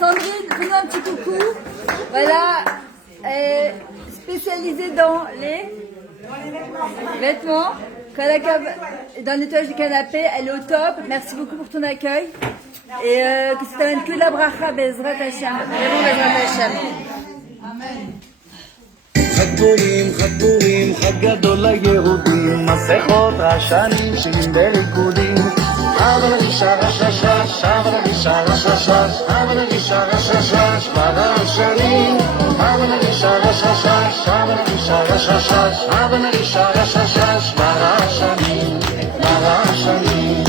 Sandrine, fais-nous un petit coucou. Voilà, spécialisée dans les vêtements, dans le nettoyage du canapé. Elle est au top. Merci beaucoup pour ton accueil. Et que ça t'amène que de la bracha, Bezrat Hashem. Vraiment, Bezrat Hashem. Amen. חג פורים, חג פורים, חג גדול ליהודים, מסכות השנים שירים בריקודים. אבל גישה רששש, אבל גישה רששש, אבל גישה רששש, כבר השנים. אבל גישה רששש, אבל גישה רששש, אבל גישה רששש, כבר השנים, כבר השנים.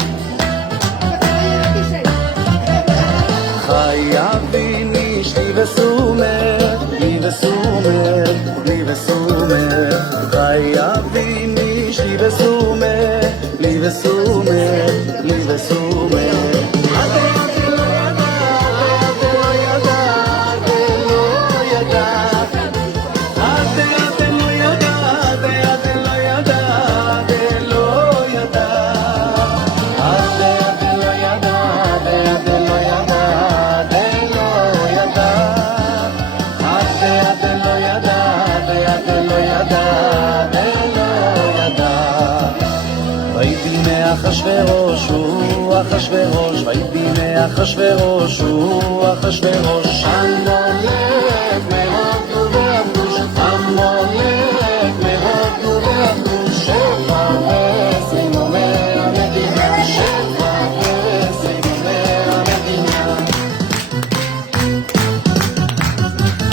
חייבים אשתי וסומר, לי וסומר, לי וסומר. חייבים אשתי וסומר, לי וסומר, לי וסומר. אחשוורוש הוא אחשוורוש, ויבימי אחשוורוש הוא אחשוורוש. המולך מהודו והגוש, המולך מהודו והגוש. שבע וסימומי המדינה, שבע וסימומי המדינה.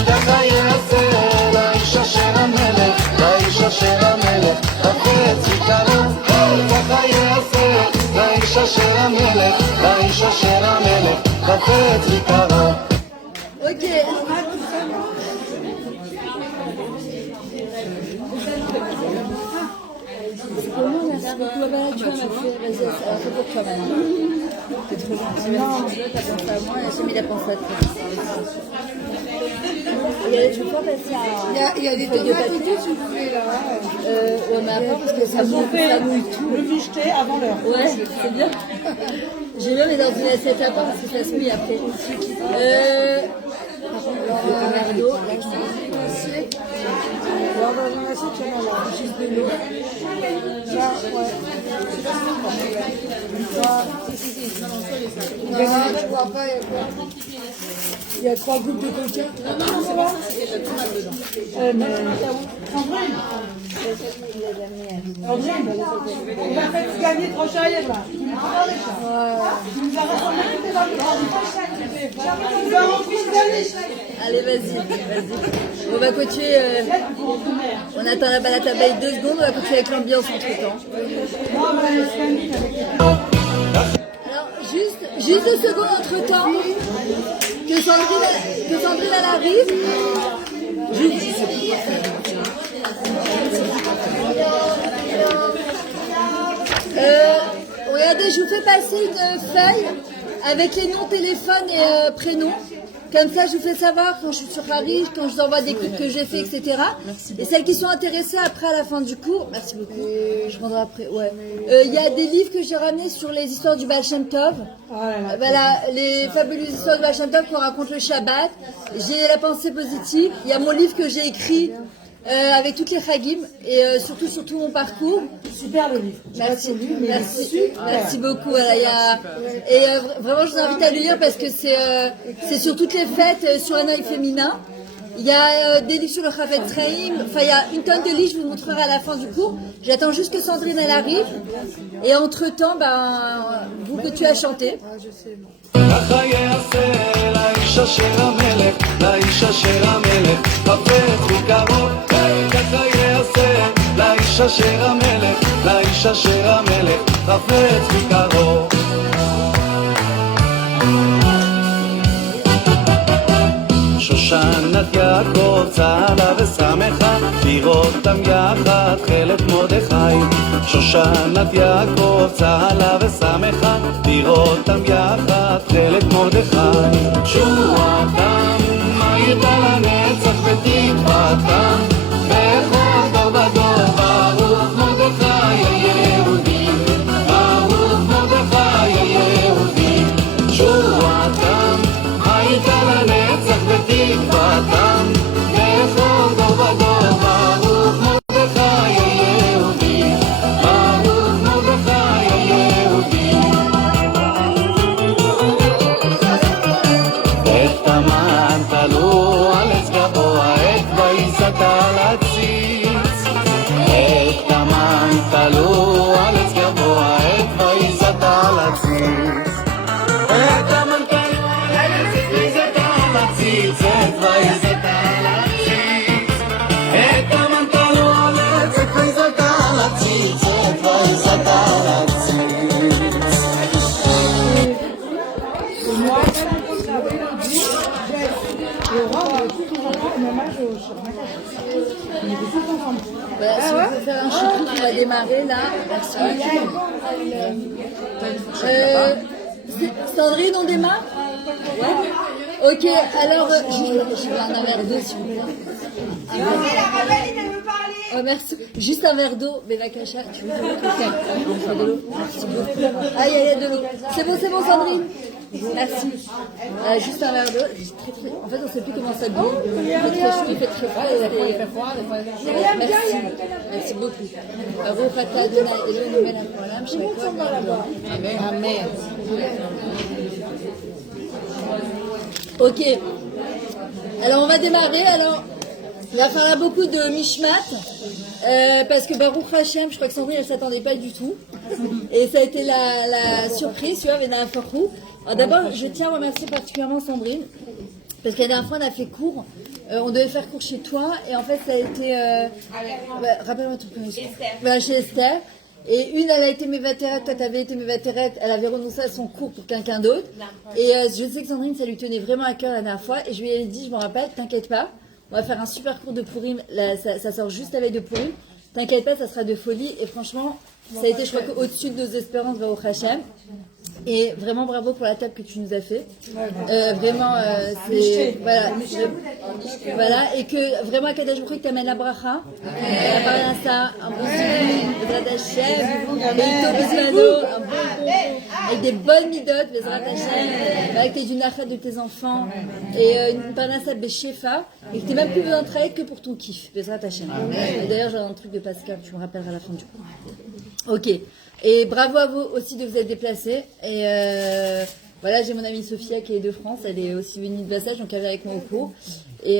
ככה יעשה לאיש אשר המלך, לאיש אשר המלך, חפץ יקרוב. ככה יעשה לאיש אשר המלך, לאיש אשר המלך, חפץ יקרוב. Ok. Il y a des tomates et tout, tu fais là. Ouais, mais après, parce que ça mouille tout. Le mijeté avant l'heure. Ouais, c'est bien. J'ai bien, mais dans une assiette à part parce que ça se mouille après. Le verre d'eau. Alors, dans une assiette, il y en a là. Juste de l'eau. Ça, ouais. Il y a 3 gouttes de coca. Non, c'est bon. On va faire gagner 3 chahirs là. Tu nous as rassemblé toutes les Allez, vas-y. On va continuer. On attend la tabaye 2 secondes. On va continuer avec l'ambiance entre temps. Alors, juste 2 secondes entre temps. Que Sandrine elle arrive. Regardez, je vous fais passer une feuille avec les noms, téléphones et prénoms. Comme ça, je vous fais savoir quand je suis sur Paris, quand je vous envoie des clips que j'ai fait, etc. Et celles qui sont intéressées après à la fin du cours, merci beaucoup. Je prendrai après. Ouais. Il y a des livres que j'ai ramenés sur les histoires du Baal Shem Tov. Voilà, les fabuleuses histoires du Baal Shem Tov qu'on raconte le Shabbat. J'ai la pensée positive. Il y a mon livre que j'ai écrit. Avec toutes les chagim et surtout mon parcours. Super le livre. Merci beaucoup. Voilà, vraiment, je vous invite à le lire parce que c'est sur toutes les fêtes sur un œil féminin. Il y a des livres sur le Chavetz Chaim. Enfin, il y a une tonne de livres. Je vous montrerai à la fin du cours. J'attends juste que Sandrine elle arrive. Et entre temps, vous que tu as chanté. ככה יעשה לאיש אשר המלך, לאיש אשר המלך, חפץ יקרוב. ככה יעשה לאיש אשר המלך, לאיש אשר המלך, חפץ יקרוב. שושנת יעקב צהלה ושמחה, לראותם יחד חלק מרדכי. שושנת יעקב צהלה ושמחה, לראותם יחד חלק מרדכי. תשועתם, הייתה לנצח ותקוותם, בכל דור ודור, ברוך מרדכי היהודי, ברוך מרדכי היהודי. תשועתם, הייתה לנצח ותקוותם, בכל דור ודור, ברוך מרדכי היהודי, ברוך מרדכי היהודי. את המן תלו על עץ גבוה, את ויסתה להציץ. את המן תלו על עץ גבוה, את ויסתה להציץ. את המן תלו על עץ ויסתה להציץ, את ויסתה להציץ. את המן תלו על עץ ויסתה להציץ, את ויסתה להציץ. Voilà, si on peut faire un choucroute, on va démarrer là. Merci. Sandrine, on démarre? Ouais. Ok, alors, je veux un verre d'eau s'il vous plaît. Oh, merci. Juste un verre d'eau, Bevakacha, tu veux de l'eau? Ok, de l'eau. Merci beaucoup. Ah, il y a de l'eau. C'est bon, Sandrine? Merci. Juste un verre d'eau. En fait, on ne sait plus comment ça goûte. Il fait très chaud, il fait très froid. Il fait froid. Merci. Merci beaucoup. Baruch atah Adonai Eloheinu melech haolam, Amen. Ok. Alors, on va démarrer. Alors, il va falloir beaucoup de mishmat. Parce que Baruch Hashem, je crois que Sandrine, elle ne s'attendait pas du tout. Et ça a été la surprise, tu vois, Vena Farou. Alors d'abord, je tiens à remercier particulièrement Sandrine, parce que la dernière fois, on a fait cours, on devait faire cours chez toi, et en fait, ça a été... rappelle-moi ton prénom. Voilà, chez Esther. Et une, elle a été mévatérette, toi, t'avais été mévatérette, elle avait renoncé à son cours pour quelqu'un d'autre. Et je sais que Sandrine, ça lui tenait vraiment à cœur la dernière fois, et je lui ai dit, je me rappelle, t'inquiète pas, on va faire un super cours de Purim, là, ça sort juste la veille de Purim, t'inquiète pas, ça sera de folie, et franchement, ça a été, je crois, au-dessus de nos espérances, Baruch Hashem. Et vraiment bravo pour la table que tu nous as fait. Vraiment, c'est voilà, et que vraiment à Kadash Baruch Hu t'amène la bracha, la parnassa, un bon souvenir, Bezrat Hashem, Beito Bezmano, un bon, avec des bonnes midotes, Bezrat Hashem, avec tes dunachat de tes enfants et une parnassa Beshefa, et que t'es même plus besoin de travailler que pour ton kiff, Bezrat Hashem. Et d'ailleurs j'ai un truc de Pascal, tu me rappelleras à la fin du cours. Ok. Et bravo à vous aussi de vous être déplacés. Et voilà, j'ai mon amie Sophia qui est de France, elle est aussi venue de passage, donc elle est avec moi au cours. Et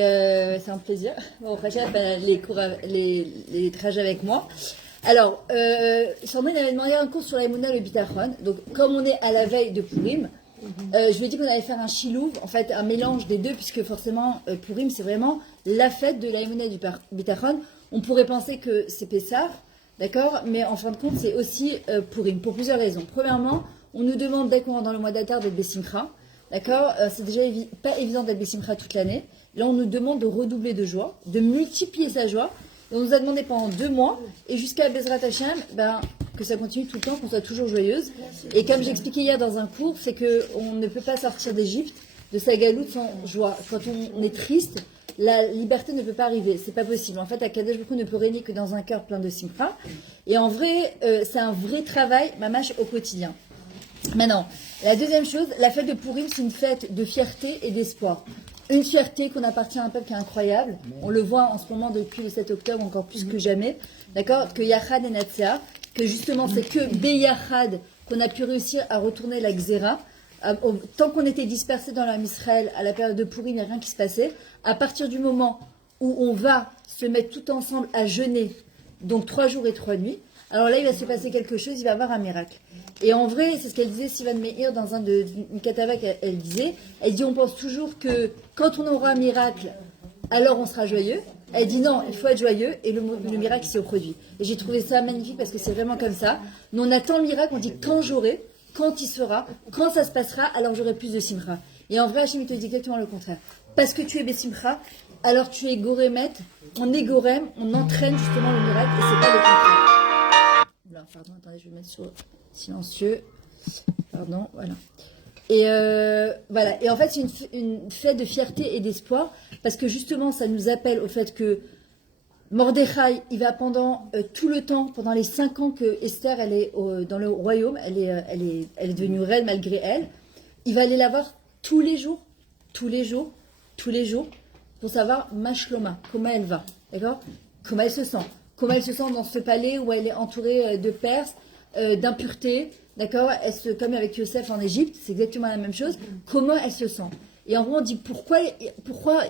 c'est un plaisir. Bon, Rachel fait les trajets avec moi. Alors, Sandrine avait demandé un cours sur la Emouna le Bitachon. Donc, comme on est à la veille de Purim, je lui ai dit qu'on allait faire un chilouv, en fait, un mélange des deux, puisque forcément, Purim, c'est vraiment la fête de la Emouna du Bitachon. On pourrait penser que c'est Pessah. D'accord? Mais en fin de compte, c'est aussi Purim, pour plusieurs raisons. Premièrement, on nous demande, dès qu'on rentre dans le mois d'Adar, d'être Bessimcha. D'accord? C'est déjà pas évident d'être Bessimcha toute l'année. Là, on nous demande de redoubler de joie, de multiplier sa joie. Et on nous a demandé pendant 2 mois, et jusqu'à Bezrat Hashem, que ça continue tout le temps, qu'on soit toujours joyeuse. Et comme j'expliquais hier dans un cours, c'est qu'on ne peut pas sortir d'Égypte, de sa galoute sans joie. Quand on est triste, la liberté ne peut pas arriver, c'est pas possible. En fait, Akadosh Baruch Hu ne peut régner que dans un cœur plein de simcha. Et en vrai, c'est un vrai travail, mamash, au quotidien. Maintenant, la deuxième chose, la fête de Purim, c'est une fête de fierté et d'espoir. Une fierté qu'on appartient à un peuple qui est incroyable. On le voit en ce moment depuis le 7 octobre, encore plus que jamais. D'accord? Que Yachad et Natsea, que justement, c'est que Beyachad qu'on a pu réussir à retourner la Xéra. Tant qu'on était dispersés dans l'âme Israël, à la période de Purim, il n'y a rien qui se passait. À partir du moment où on va se mettre tout ensemble à jeûner, donc 3 jours et 3 nuits, alors là, il va se passer quelque chose, il va y avoir un miracle. Et en vrai, c'est ce qu'elle disait, Sivan Meir, dans une katava qu'elle disait. Elle dit, on pense toujours que quand on aura un miracle, alors on sera joyeux. Elle dit non, il faut être joyeux, et le miracle s'y produit. Et j'ai trouvé ça magnifique parce que c'est vraiment comme ça. Nous, on attend le miracle, on dit quand j'aurai, quand il sera, quand ça se passera, alors j'aurai plus de simcha. Et en vrai, Hachem, il te dit exactement le contraire. Parce que tu es Bessimcha, alors tu es Goremet, on est Gorem, on entraîne justement le miracle, et c'est pas le contraire. Alors, pardon, attendez, je vais mettre sur silencieux. Pardon, voilà. Et voilà. Et en fait, c'est une fête de fierté et d'espoir parce que justement, ça nous appelle au fait que Mordechai, il va pendant tout le temps, pendant les 5 ans que Esther, elle est dans le royaume, elle est devenue reine malgré elle, il va aller la voir tous les jours, pour savoir Mashloma, comment elle va, d'accord? Comment elle se sent dans ce palais où elle est entourée de Perses, d'impureté, d'accord? Comme avec Yosef en Égypte, c'est exactement la même chose. Comment elle se sent? Et en gros, on dit pourquoi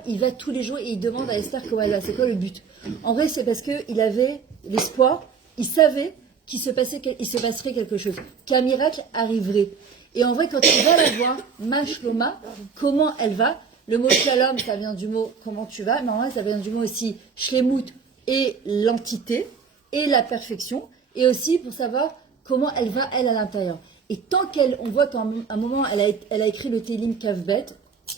il va tous les jours et il demande à Esther comment elle va, c'est quoi le but? En vrai, c'est parce qu'il avait l'espoir, il savait qu'il se passerait quelque chose, qu'un miracle arriverait. Et en vrai, quand il va la voir, Mashloma, comment elle va? Le mot shalom, ça vient du mot comment tu vas, mais en vrai, ça vient du mot aussi shlemut et l'entité et la perfection, et aussi pour savoir comment elle va, elle, à l'intérieur. Et tant on voit qu'à un moment, elle a écrit le Télim Kavbet,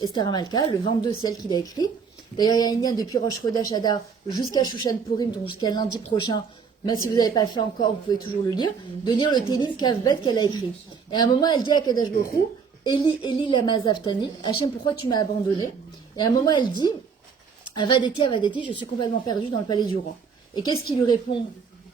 Esther Amalka, le 22, c'est elle qui l'a écrit. D'ailleurs, il y a une lien depuis Rosh Chodesh Adar jusqu'à Shushan Purim, donc jusqu'à lundi prochain. Même si vous n'avez pas fait encore, vous pouvez toujours le lire. De lire le Télim Kavbet qu'elle a écrit. Et à un moment, elle dit à Kadosh Baruch Hu, Eli, Eli lama zavtani, Hachem, pourquoi tu m'as abandonné? Et à un moment, elle dit, Avadeti, je suis complètement perdue dans le palais du roi. Et qu'est-ce qu'il lui répond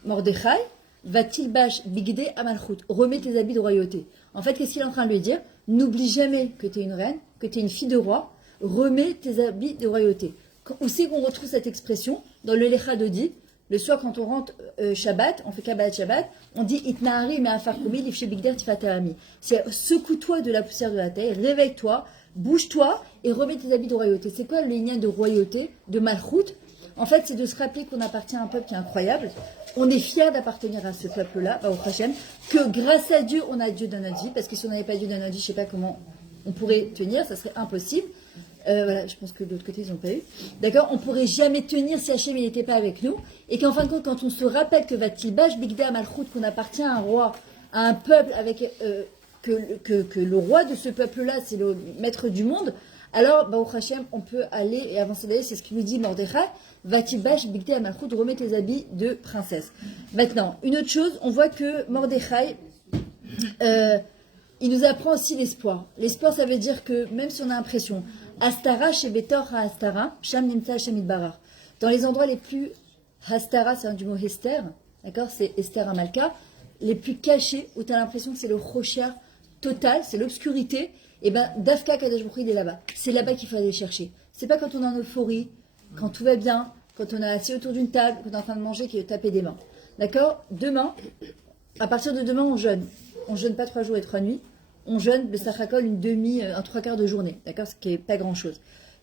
Mordechai? Va-t-il bash bigde amalchut, remets tes habits de royauté. En fait, qu'est-ce qu'il est en train de lui dire? N'oublie jamais que tu es une reine, que tu es une fille de roi, remets tes habits de royauté. Où c'est qu'on retrouve cette expression? Dans le Lecha Dodi, le soir quand on rentre Shabbat, on fait Kabbalat Shabbat, on dit Itnahari me afarkoumi lifshe bigder tifaterami. C'est secoue-toi de la poussière de la terre, réveille-toi, bouge-toi et remets tes habits de royauté. C'est quoi le lien de royauté, de malchut? En fait, c'est de se rappeler qu'on appartient à un peuple qui est incroyable. On est fiers d'appartenir à ce peuple-là, au Hachem, que grâce à Dieu, on a Dieu dans notre vie, parce que si on n'avait pas Dieu dans notre vie, je ne sais pas comment on pourrait tenir, ça serait impossible. Voilà, je pense que de l'autre côté, ils n'ont pas eu. D'accord? On ne pourrait jamais tenir si Hachem n'était pas avec nous. Et qu'en fin de compte, quand on se rappelle que Vatilbash, Bigda, Malchut, qu'on appartient à un roi, à un peuple, avec que le roi de ce peuple-là, c'est le maître du monde, alors, au Hachem, on peut aller et avancer d'aller, c'est ce qu'il nous dit Mordechai, Vatilbash, Bigda, Malchut, remets tes habits de princesse. Maintenant, une autre chose, on voit que Mordechai, il nous apprend aussi l'espoir. L'espoir, ça veut dire que même si on a l'impression, Astara, chez Betor, Astara, Sham Nimta, Shamid Barar. Dans les endroits les plus, Astara, c'est du mot Esther, d'accord, c'est Esther Amalka, les plus cachés, où tu as l'impression que c'est le rocher total, c'est l'obscurité, et ben Dafka Kadosh Baruch Hu, il est là-bas. C'est là-bas qu'il faut aller chercher. C'est pas quand on est en euphorie, quand tout va bien, quand on est assis autour d'une table, quand on est en train de manger, qu'il est taper des mains. D'accord? Demain, à partir de demain, on jeûne. On jeûne pas 3 jours et 3 nuits. On jeûne Bessachakol un 3/4 de journée. D'accord? Ce qui est pas grand-chose.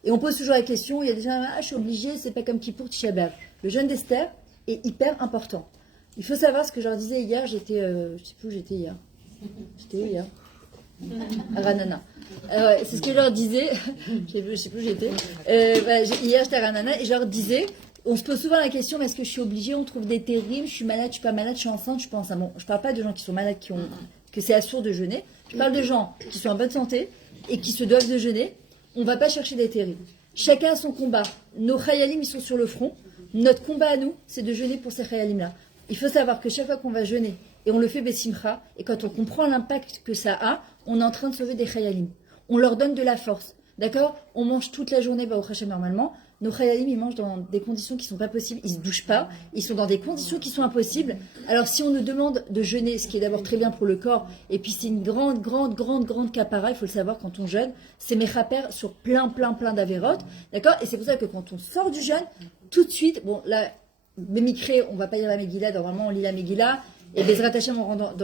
Et on pose toujours la question, il y a des gens, je suis obligée, c'est pas comme Kippour, Tisha B'Av. Le jeûne d'Esther est hyper important. Il faut savoir ce que je leur disais hier, je sais plus où j'étais hier. J'étais où hier? À Ranana. Ouais, c'est ce que je leur disais. Je sais plus où j'étais. Hier, j'étais à Ranana et je leur disais, on se pose souvent la question, est-ce que je suis obligée? On trouve des terribles, je suis malade, je suis pas malade, je suis enceinte, je pense à bon. Je parle pas de gens qui sont malades, que c'est assourd de jeûner. Je parle de gens qui sont en bonne santé et qui se doivent de jeûner. On va pas chercher des terribles. Chacun a son combat. Nos chayalim, ils sont sur le front. Notre combat à nous, c'est de jeûner pour ces chayalim-là. Il faut savoir que chaque fois qu'on va jeûner, et on le fait besimcha, et quand on comprend l'impact que ça a, on est en train de sauver des chayalim. On leur donne de la force. D'accord? On mange toute la journée, au Hachem normalement. Nos chayalim, ils mangent dans des conditions qui ne sont pas possibles. Ils ne se douchent pas. Ils sont dans des conditions qui sont impossibles. Alors, si on nous demande de jeûner, ce qui est d'abord très bien pour le corps, et puis c'est une grande capara, il faut le savoir, quand on jeûne, c'est mechaper sur plein d'avérotes. D'accord? Et c'est pour ça que quand on sort du jeûne, tout de suite, bon, là, Bémikré, on ne va pas lire la Megillah. Normalement, on lit la Megillah. Et Bezrat Hashem, on rentre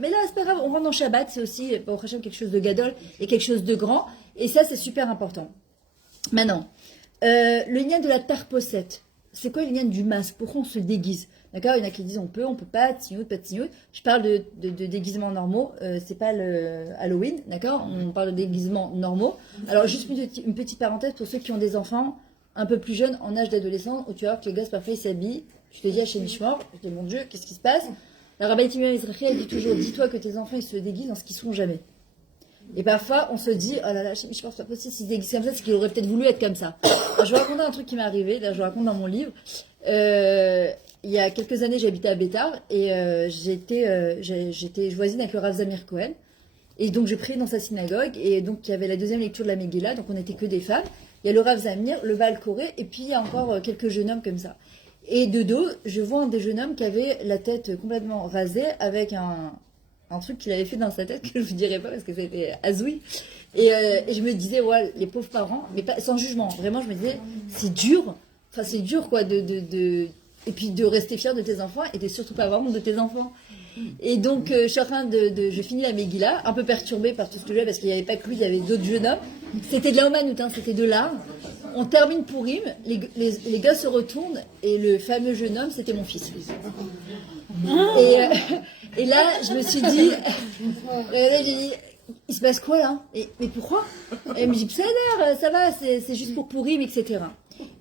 mais là, c'est pas grave, on rentre dans Shabbat, c'est aussi, au Hashem, quelque chose de gadol et quelque chose de grand. Et ça, c'est super important. Maintenant, le lien de la tarpossette. C'est quoi le lien du masque? Pourquoi on se déguise? D'accord? Il y en a qui disent on peut pas, tignout, pas tignout. Je parle de déguisements normaux, c'est pas le Halloween, d'accord? On parle de déguisements normaux. Alors, juste une petite parenthèse pour ceux qui ont des enfants un peu plus jeunes, en âge d'adolescence, où tu vas voir que les gosses, parfois, ils s'habillent. Je te dis à chez Mishmor, je dis mon Dieu, qu'est-ce qui se passe? La Rabbi Timur Israël dit toujours, dis-toi que tes enfants, ils se déguisent dans ce qu'ils sont jamais. Et parfois, on se dit, oh là là, je pense pas possible, s'ils se déguisent comme ça, c'est qu'ils auraient peut-être voulu être comme ça. Alors, je vais raconter un truc qui m'est arrivé, là, je le raconte dans mon livre. Il y a quelques années, j'habitais à Bétar et j'étais voisine avec le Rav Zamir Cohen. Et donc, je priais dans sa synagogue. Et donc, il y avait la deuxième lecture de la Megillah. Donc, on n'était que des femmes. Il y a le Rav Zamir, le Baal Koré, et puis il y a encore quelques jeunes hommes comme ça. Et de dos, je vois un des jeunes hommes qui avait la tête complètement rasée avec un truc qu'il avait fait dans sa tête que je ne vous dirai pas parce que c'était azoui. Et je me disais, ouais, les pauvres parents, mais pas, sans jugement, vraiment, je me disais, c'est dur. Enfin, c'est dur, quoi, et puis de rester fier de tes enfants et de surtout pas avoir honte de tes enfants. Et donc, je suis en train je finis la Megillah, un peu perturbée par tout ce que j'ai, parce qu'il n'y avait pas que lui, il y avait d'autres jeunes hommes. C'était de la Omanout, hein, c'était de l'art. On termine Pourim, les gars se retournent, et le fameux jeune homme, c'était mon fils. Et là, je me suis dit, j'ai dit, il se passe quoi là? Mais pourquoi? Et elle me dit, ça va, c'est juste pour Pourim, etc.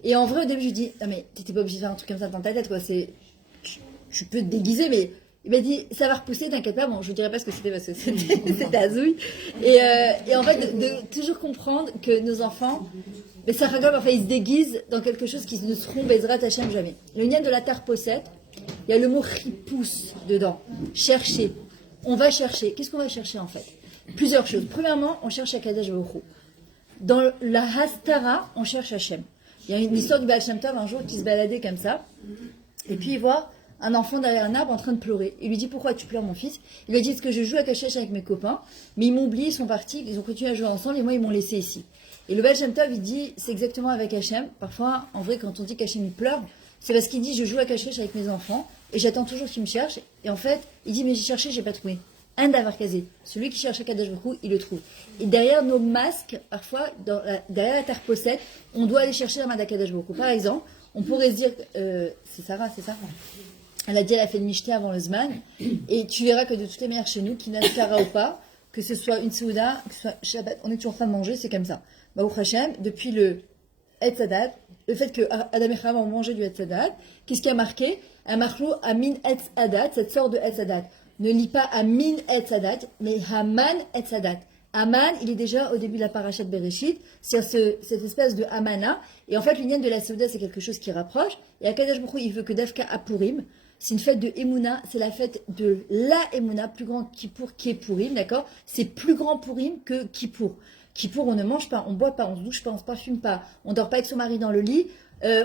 Et en vrai, au début, je lui dis, non mais t'étais pas obligé de faire un truc comme ça dans ta tête, quoi. Tu peux te déguiser, mais il m'a dit, ça va repousser, t'inquiète pas. Bon, je ne dirais pas ce que c'était parce que c'était azouille. Et en fait, de toujours comprendre que nos enfants, mais ça rigole, enfin, ils se déguisent dans quelque chose qui ne seront Bezrat Hashem jamais. Le lien de la terre possède, il y a le mot ripousse dedans. Chercher. On va chercher. Qu'est-ce qu'on va chercher en fait? Plusieurs choses. Premièrement, on cherche Akadosh Baruch Hu. Dans la Hastara, on cherche Hashem. Il y a une histoire du Baal Shem Tov un jour qui se baladait comme ça. Et puis il voit un enfant derrière un arbre en train de pleurer. Il lui dit, pourquoi tu pleures mon fils? Il lui dit, est-ce que je joue à cache-cache avec mes copains? Mais ils m'ont oublié, ils sont partis, ils ont continué à jouer ensemble et moi ils m'ont laissé ici. Et le Baal Shem Tov il dit, c'est exactement avec Hachem. Parfois, en vrai, quand on dit qu'Hachem il pleure, c'est parce qu'il dit, je joue à cache-cache avec mes enfants et j'attends toujours qu'ils me cherchent. Et en fait, il dit, mais j'ai cherché, j'ai pas trouvé. Un d'avoir casé. Celui qui cherche à Kadosh Baruch Hu, il le trouve. Et derrière nos masques, parfois, derrière la terre possède, on doit aller chercher la main d'Akadosh Baruch Hu. Par exemple, on pourrait se dire, c'est Sarah, c'est ça? Elle a dit, elle a fait le Mishté avant le Zman, et tu verras que de toutes les manières chez nous, qu'il n'a Sarah ou pas, que ce soit une Souda, que ce soit Shabbat, on est toujours en train de manger, c'est comme ça. Baruch Hashem, depuis le Etzadat, le fait que Adam et Chava ont mangé du Etzadat, qu'est-ce qui a marqué? Un marlo Amin Etzadat, cette sorte de Etzadat. Ne lis pas Amin Etzadat, mais Haman Etzadat. Aman, il est déjà au début de la parashat Bereshit, c'est cette espèce de Amana, et en fait, l'union de la Souda, c'est quelque chose qui rapproche, et Akadosh Baruch Hu, il veut que Dafka à Purim, c'est une fête de Emouna, c'est la fête de la Emouna, plus grand Kippour qui est Purim, d'accord? C'est plus grand Purim que Kippour. Kippour, on ne mange pas, on boit pas, on se douche pas, on se parfume pas, on dort pas avec son mari dans le lit,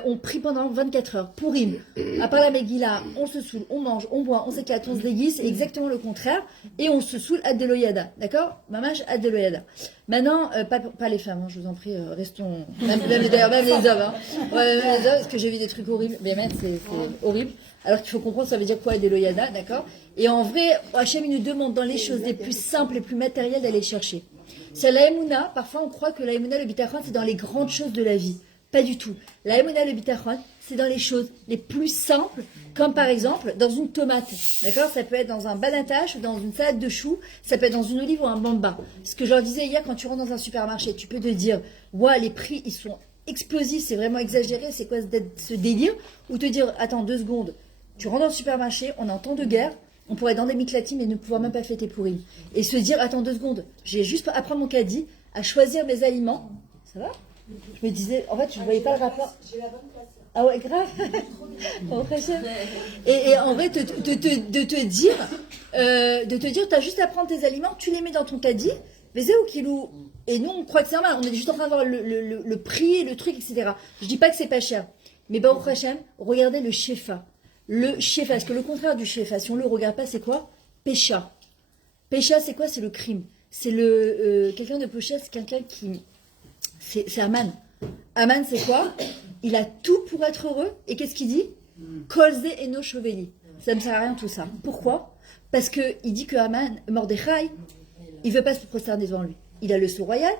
on prie pendant 24 heures. Purim, à part la Megillah, on se saoule, on mange, on boit, on s'éclate, on se déguise, c'est exactement le contraire, et on se saoule ad deloyada, d'accord? Mamash ad deloyada. Maintenant, pas les femmes, hein, je vous en prie, restons, d'ailleurs même les hommes, hein. Ouais, même les hommes, parce que j'ai vu des trucs horribles, mais même c'est horrible. Alors qu'il faut comprendre, ça veut dire quoi ad deloyada, d'accord? Et en vrai, Hachem il nous demande dans les choses les plus simples, les plus matérielles d'aller chercher. C'est la Emouna, parfois on croit que la Emouna, le bitachon, c'est dans les grandes choses de la vie. Pas du tout. La Emouna, le bitachon, c'est dans les choses les plus simples, comme par exemple dans une tomate. D'accord? Ça peut être dans un balantache ou dans une salade de choux, ça peut être dans une olive ou un bamba. Ce que je leur disais hier, quand tu rentres dans un supermarché, tu peux te dire, ouais, les prix, ils sont explosifs, c'est vraiment exagéré, c'est quoi ce délire? Ou te dire, attends 2 secondes, tu rentres dans le supermarché, on est en temps de guerre, on pourrait être dans des miklatim et ne pouvoir même pas fêter Pourim. Et se dire, attends 2 secondes, j'ai juste à prendre mon caddie, à choisir mes aliments. Ça va? Je me disais, en fait, je ne voyais pas le rapport. J'ai la bonne place. Ah ouais, grave. Et en vrai, de te dire, tu as juste à prendre tes aliments, tu les mets dans ton caddie, mais au kilo. Et nous, on croit que c'est normal, on est juste en train de voir le prix, le truc, etc. Je dis pas que c'est pas cher. Mais Baruch Hashem, regardez le shefa. Le shefa, parce que le contraire du shefa, si on ne le regarde pas, c'est quoi? Pécha. Pécha, c'est quoi? C'est le crime. C'est quelqu'un de pécha, c'est quelqu'un qui... C'est Aman. Aman, c'est quoi? Il a tout pour être heureux. Et qu'est-ce qu'il dit? Kolze eno shoveli. Ça ne me sert à rien tout ça. Pourquoi? Parce qu'il dit que Aman, Mordechai, il ne veut pas se prosterner devant lui. Il a le sceau royal,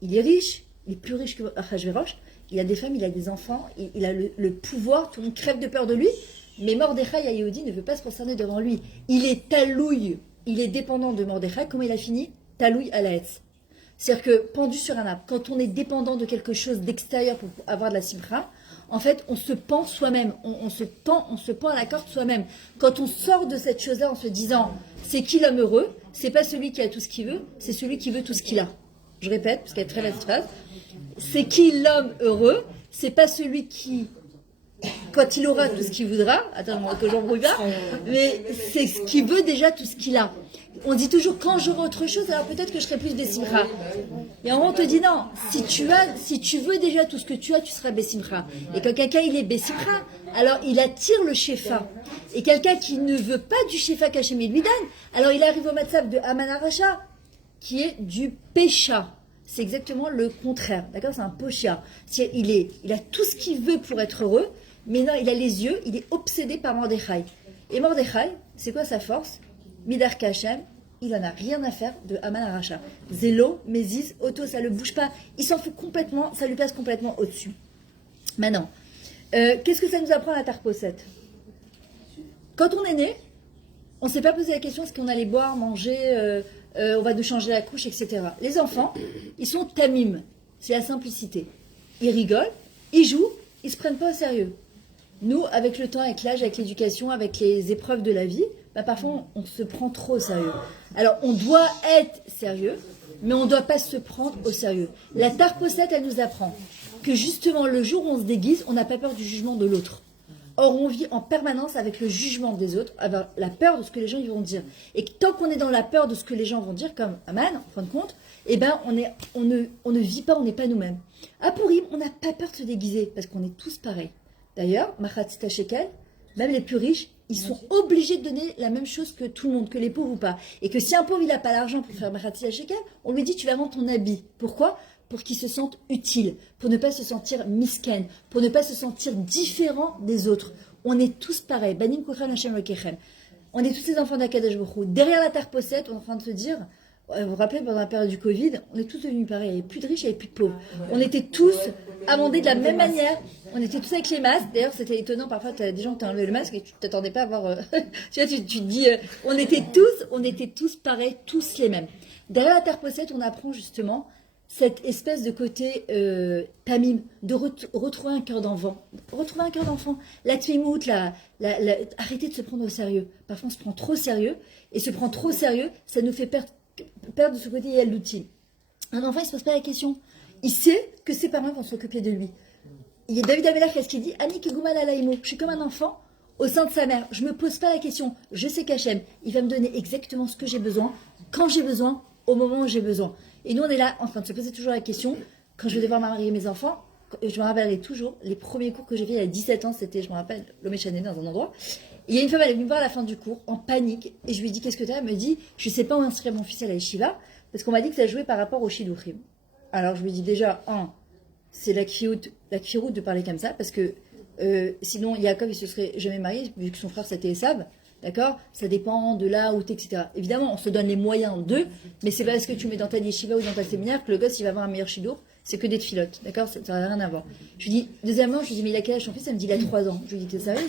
il est riche, il est plus riche que Achashverosh, il a des femmes, il a des enfants, il a le pouvoir, tout le monde crève de peur de lui. Mais Mordechai, Yehudi, ne veut pas se prosterner devant lui. Il est talouille, il est dépendant de Mordechai. Comment il a fini? Talouille à la hetz. C'est-à-dire que, pendu sur un arbre, quand on est dépendant de quelque chose d'extérieur pour avoir de la simcha, en fait, on se pend soi-même, on se pend à la corde soi-même. Quand on sort de cette chose-là en se disant, c'est qui l'homme heureux? C'est pas celui qui a tout ce qu'il veut, c'est celui qui veut tout ce qu'il a. Je répète, parce qu'elle est très belle cette phrase. C'est qui l'homme heureux? C'est pas celui qui, quand il aura tout ce qu'il voudra, attends que j'embrouille pas, mais c'est ce qui veut déjà tout ce qu'il a. On dit toujours quand j'aurai autre chose, alors peut-être que je serai plus Bessimcha. Et en on te dit non, si tu veux déjà tout ce que tu as, tu seras Bessimcha. Et quand quelqu'un il est Bessimcha, alors il attire le Shefa. Et quelqu'un qui ne veut pas du Shefa qu'Hachem lui donne, alors il arrive au matzab de Haman Aracha, qui est du pécha. C'est exactement le contraire, d'accord? C'est un pocha. Il a tout ce qu'il veut pour être heureux, mais non, il a les yeux, il est obsédé par Mordechai. Et Mordechai, c'est quoi sa force? Midar Kachem, il en a rien à faire de Haman Aracha. Zélo, Mésis, Otto, ça le bouge pas. Il s'en fout complètement, ça lui passe complètement au-dessus. Maintenant, qu'est-ce que ça nous apprend la Tarposet? Quand on est né, on ne s'est pas posé la question est-ce qu'on allait boire, manger, on va nous changer la couche, etc. Les enfants, ils sont tamim, c'est la simplicité. Ils rigolent, ils jouent, ils ne se prennent pas au sérieux. Nous, avec le temps, avec l'âge, avec l'éducation, avec les épreuves de la vie, parfois on se prend trop au sérieux. Alors on doit être sérieux, mais on ne doit pas se prendre au sérieux. La Tarposet, elle nous apprend que justement le jour où on se déguise, on n'a pas peur du jugement de l'autre. Or, on vit en permanence avec le jugement des autres, avec la peur de ce que les gens ils vont dire. Et tant qu'on est dans la peur de ce que les gens vont dire, comme Aman, en fin de compte, on ne vit pas, on n'est pas nous-mêmes. À Purim, on n'a pas peur de se déguiser, parce qu'on est tous pareils. D'ailleurs, Machatzit Shekel, même les plus riches, ils sont obligés de donner la même chose que tout le monde, que les pauvres ou pas. Et que si un pauvre, il n'a pas l'argent pour faire Machatzit Shekel, on lui dit, tu vas vendre ton habit. Pourquoi ? Pour qu'ils se sentent utiles, pour ne pas se sentir misken, pour ne pas se sentir différent des autres. On est tous pareils. Banim Kochan Hashem Lokechem. On est tous ces enfants d'Akadosh Baruch Hu. Derrière la Tarposet, on est en train de se dire, vous vous rappelez, pendant la période du Covid, on est tous devenus pareils. Il n'y avait plus de riches, il n'y avait plus de pauvres. On était tous amendés de la même manière. On était tous avec les masques. D'ailleurs, c'était étonnant. Parfois, tu as des gens qui t'ont enlevé le masque et tu ne t'attendais pas à voir. Tu vois, tu te dis, on était tous pareils, tous les mêmes. Derrière la Tarposet, on apprend justement cette espèce de côté tamim, de retrouver un cœur d'enfant. Retrouver un cœur d'enfant. La tmimout, arrêter de se prendre au sérieux. Parfois, on se prend trop au sérieux. Et se prendre trop au sérieux, ça nous fait perdre de ce côté l'outil. Un enfant, il ne se pose pas la question. Il sait que ses parents vont s'occuper de lui. Il y a David Amelach, qu'est-ce qu'il dit? Ani kegouman alaimo. Je suis comme un enfant au sein de sa mère. Je ne me pose pas la question. Je sais qu'Hachem, il va me donner exactement ce que j'ai besoin, quand j'ai besoin, au moment où j'ai besoin. Et nous, on est là en train de se poser toujours la question, quand je vais devoir marier mes enfants, je me rappellerai toujours, les premiers cours que j'ai fait il y a 17 ans, c'était, je me rappelle, l'Oméchané dans un endroit. Et il y a une femme, elle est venue me voir à la fin du cours, en panique, et je lui ai dit, qu'est-ce que tu as? Elle me dit, je ne sais pas où inscrire mon fils à la yeshiva, parce qu'on m'a dit que ça jouait par rapport au shiduchim. Alors je lui ai dit déjà, c'est la kfirut de parler comme ça, parce que sinon, Yaakov, il se serait jamais marié, vu que son frère, c'était Esav. D'accord? Ça dépend de là où tu es, etc. Évidemment, on se donne les moyens d'eux, mais c'est pas parce que tu mets dans ta yeshiva ou dans ta séminaire que le gosse, il va avoir un meilleur shidour. C'est que des filotes. D'accord? Ça n'a rien à voir. Je lui dis, deuxièmement, je lui dis, mais il a quel âge ton fils? Elle me dit, il a 3 ans. Je lui dis, t'es sérieux?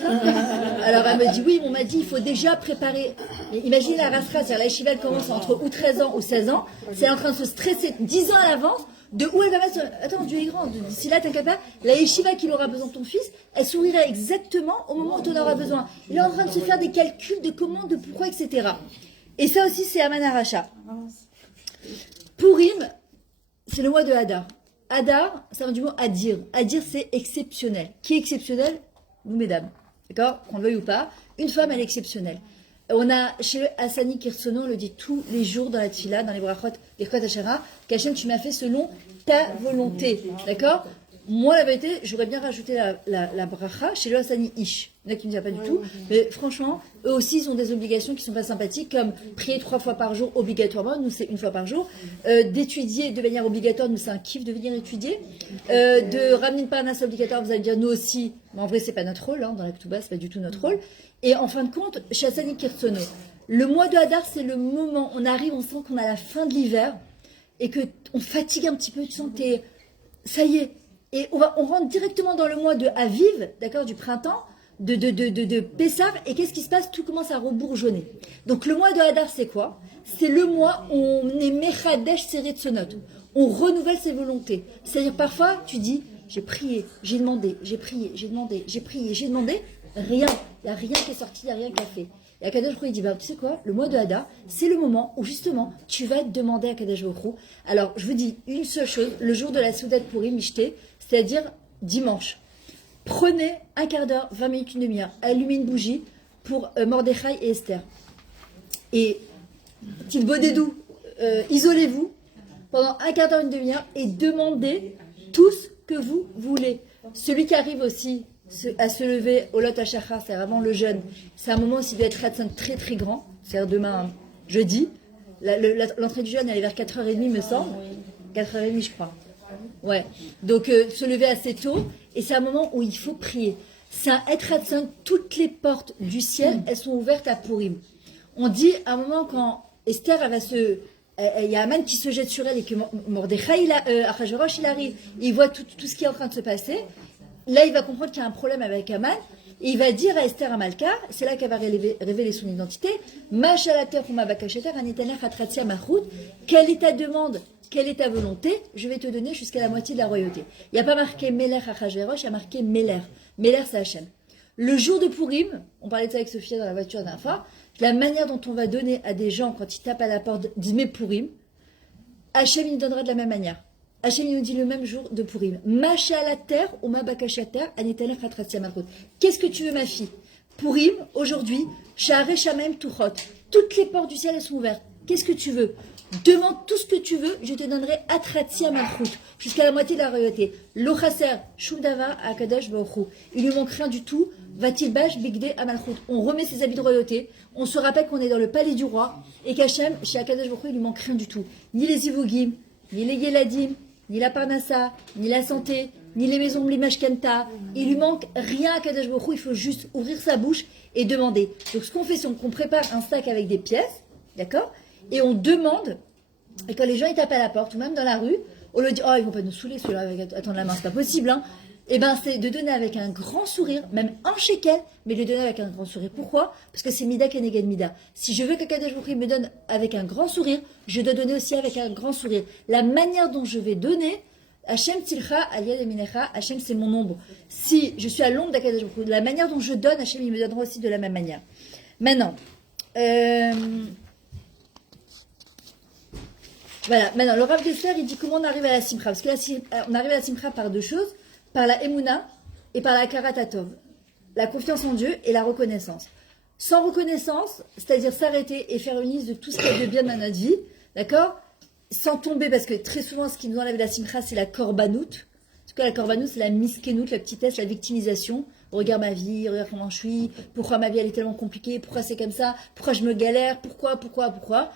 Alors elle me dit, oui, on m'a dit, il faut déjà préparer. Mais imaginez la rastra, c'est-à-dire la yeshiva, elle commence entre ou 13 ans ou 16 ans. C'est en train de se stresser 10 ans à l'avance. De où elle va mettre. Attends, Dieu est grand. D'ici là, t'inquiète pas. La yeshiva qu'il aura besoin de ton fils, elle s'ouvrirait exactement au moment où tu en auras besoin. Il est en train de se faire des calculs de comment, de pourquoi, etc. Et ça aussi, c'est Haman Aracha. Purim, c'est le mois de Hadar. Hadar, ça vient du mot Hadir. Hadir, c'est exceptionnel. Qui est exceptionnel? Nous, mesdames. D'accord? Qu'on le veuille ou pas. Une femme, elle est exceptionnelle. On a, chez le Hassani Kirsono, on le dit tous les jours dans la tfila, dans les brachot, les chot hachara, qu'Hachem, tu m'as fait selon ta volonté. D'accord? Moi, la vérité, j'aurais bien rajouté la bracha chez le Hassani Ish. Il y en a qui ne disent pas du tout. Mais franchement, eux aussi, ils ont des obligations qui ne sont pas sympathiques, comme prier 3 fois par jour obligatoirement. Nous, c'est 1 fois par jour. D'étudier de manière obligatoire. Nous, c'est un kiff de venir étudier. De ramener une parnasse obligatoire, vous allez dire, nous aussi. Mais en vrai, c'est pas notre rôle. Hein, dans la Ketouba, c'est pas du tout notre rôle. Et en fin de compte, chez Hassani Kirsono, le mois de Hadar, c'est le moment. On arrive, on sent qu'on a la fin de l'hiver et qu'on fatigue un petit peu. Tu sens que t'es. Ça y est. Et on rentre directement dans le mois de Aviv, d'accord, du printemps, de Pessar, et qu'est-ce qui se passe? Tout commence à rebourgeonner. Donc le mois de Hadar, c'est quoi? C'est le mois où on est Mechadesh Seretsonot. On renouvelle ses volontés. C'est-à-dire parfois, tu dis, j'ai prié, j'ai demandé, j'ai prié, j'ai demandé, j'ai prié, j'ai demandé, rien. Il n'y a rien qui est sorti, il n'y a rien qui a fait. Et Akadosh Baruch Hu, il dit, tu sais quoi, le mois de Hadar, c'est le moment où justement, tu vas demander à Akadosh Baruch Hu. Alors, je vous dis une seule chose, le jour de la Soudat Purim, Mishté, c'est-à-dire dimanche. Prenez un quart d'heure, 20 minutes, une demi-heure, allumez une bougie pour Mordechai et Esther. Et petite bodédou, isolez-vous pendant un quart d'heure, une demi-heure et demandez tout ce que vous voulez. Celui qui arrive aussi à se lever au Lot HaShachar, c'est vraiment le jeûne, c'est un moment où il doit être très très grand, c'est-à-dire demain, jeudi. L'entrée du jeûne, elle est vers 4h30, me semble. 4h30, je crois. Ouais. Donc, se lever assez tôt, et c'est un moment où il faut prier. C'est un Etratson, toutes les portes du ciel, elles sont ouvertes à Purim. On dit, à un moment, quand Esther, elle va se... Il y a Aman qui se jette sur elle et que Mordechai, Achashverosh, il arrive. Il voit tout ce qui est en train de se passer. Là, il va comprendre qu'il y a un problème avec Aman. Et il va dire à Esther Amalka, c'est là qu'elle va révéler son identité, quelle est ta demande, quelle est ta volonté, je vais te donner jusqu'à la moitié de la royauté. Il n'y a pas marqué Meler Achashverosh, il y a marqué Meler. Meler, c'est Hachem. Le jour de Purim, on parlait de ça avec Sophia dans la voiture d'un fois, la manière dont on va donner à des gens quand ils tapent à la porte d'Imé Purim, Hachem il nous donnera de la même manière. Hachem nous dit le même jour de Purim. Macha la terre ou ma bakashater anitaler khatratia malchut. Qu'est-ce que tu veux, ma fille? Purim, aujourd'hui, sha'are shamem tuchot. Toutes les portes du ciel elles sont ouvertes. Qu'est-ce que tu veux? Demande tout ce que tu veux, je te donnerai atratia malchut, jusqu'à la moitié de la royauté. Lo chaser shum davar akadosh baruch hu. Il lui manque rien du tout. Va-t-il bash bigde amalchut. On remet ses habits de royauté. On se rappelle qu'on est dans le palais du roi et qu'Hachem, chez Akadosh baruch hu, il lui manque rien du tout. Ni les ivogim, ni les yeladim, ni la parnassa, ni la santé, ni les maisons Mlimashkenta. Il lui manque rien à Kadosh Baruch Hu, il faut juste ouvrir sa bouche et demander. Donc ce qu'on fait, c'est qu'on prépare un sac avec des pièces, d'accord? Et on demande, et quand les gens ils tapent à la porte, ou même dans la rue, on leur dit, oh ils vont pas nous saouler ceux-là avec attendre la main, c'est pas possible, hein. Et ben c'est de donner avec un grand sourire, même un shekel, mais de donner avec un grand sourire. Pourquoi? Parce que c'est Mida Keneged Mida. Si je veux que Kadosh Baruch Hu me donne avec un grand sourire, je dois donner aussi avec un grand sourire. La manière dont je vais donner, Hachem Tzilcha Aliyad Eminecha, Hachem c'est mon ombre. Si je suis à l'ombre d'Akadosh Baruch Hu, la manière dont je donne, Hachem il me donnera aussi de la même manière. Maintenant, voilà. Maintenant, le Rav Gessler, il dit comment on arrive à la Simcha. Parce que on arrive à la Simcha par deux choses. Par la Emouna et par la Karatatov, la confiance en Dieu et la reconnaissance. Sans reconnaissance, c'est-à-dire s'arrêter et faire une liste de tout ce qu'il y a de bien dans notre vie, d'accord? Sans tomber, parce que très souvent, ce qui nous enlève la simcha, c'est la korbanout. En tout cas, la korbanout, c'est la miskenout, la petitesse, la victimisation. Regarde ma vie, regarde comment je suis, pourquoi ma vie elle est tellement compliquée, pourquoi c'est comme ça, pourquoi je me galère, pourquoi.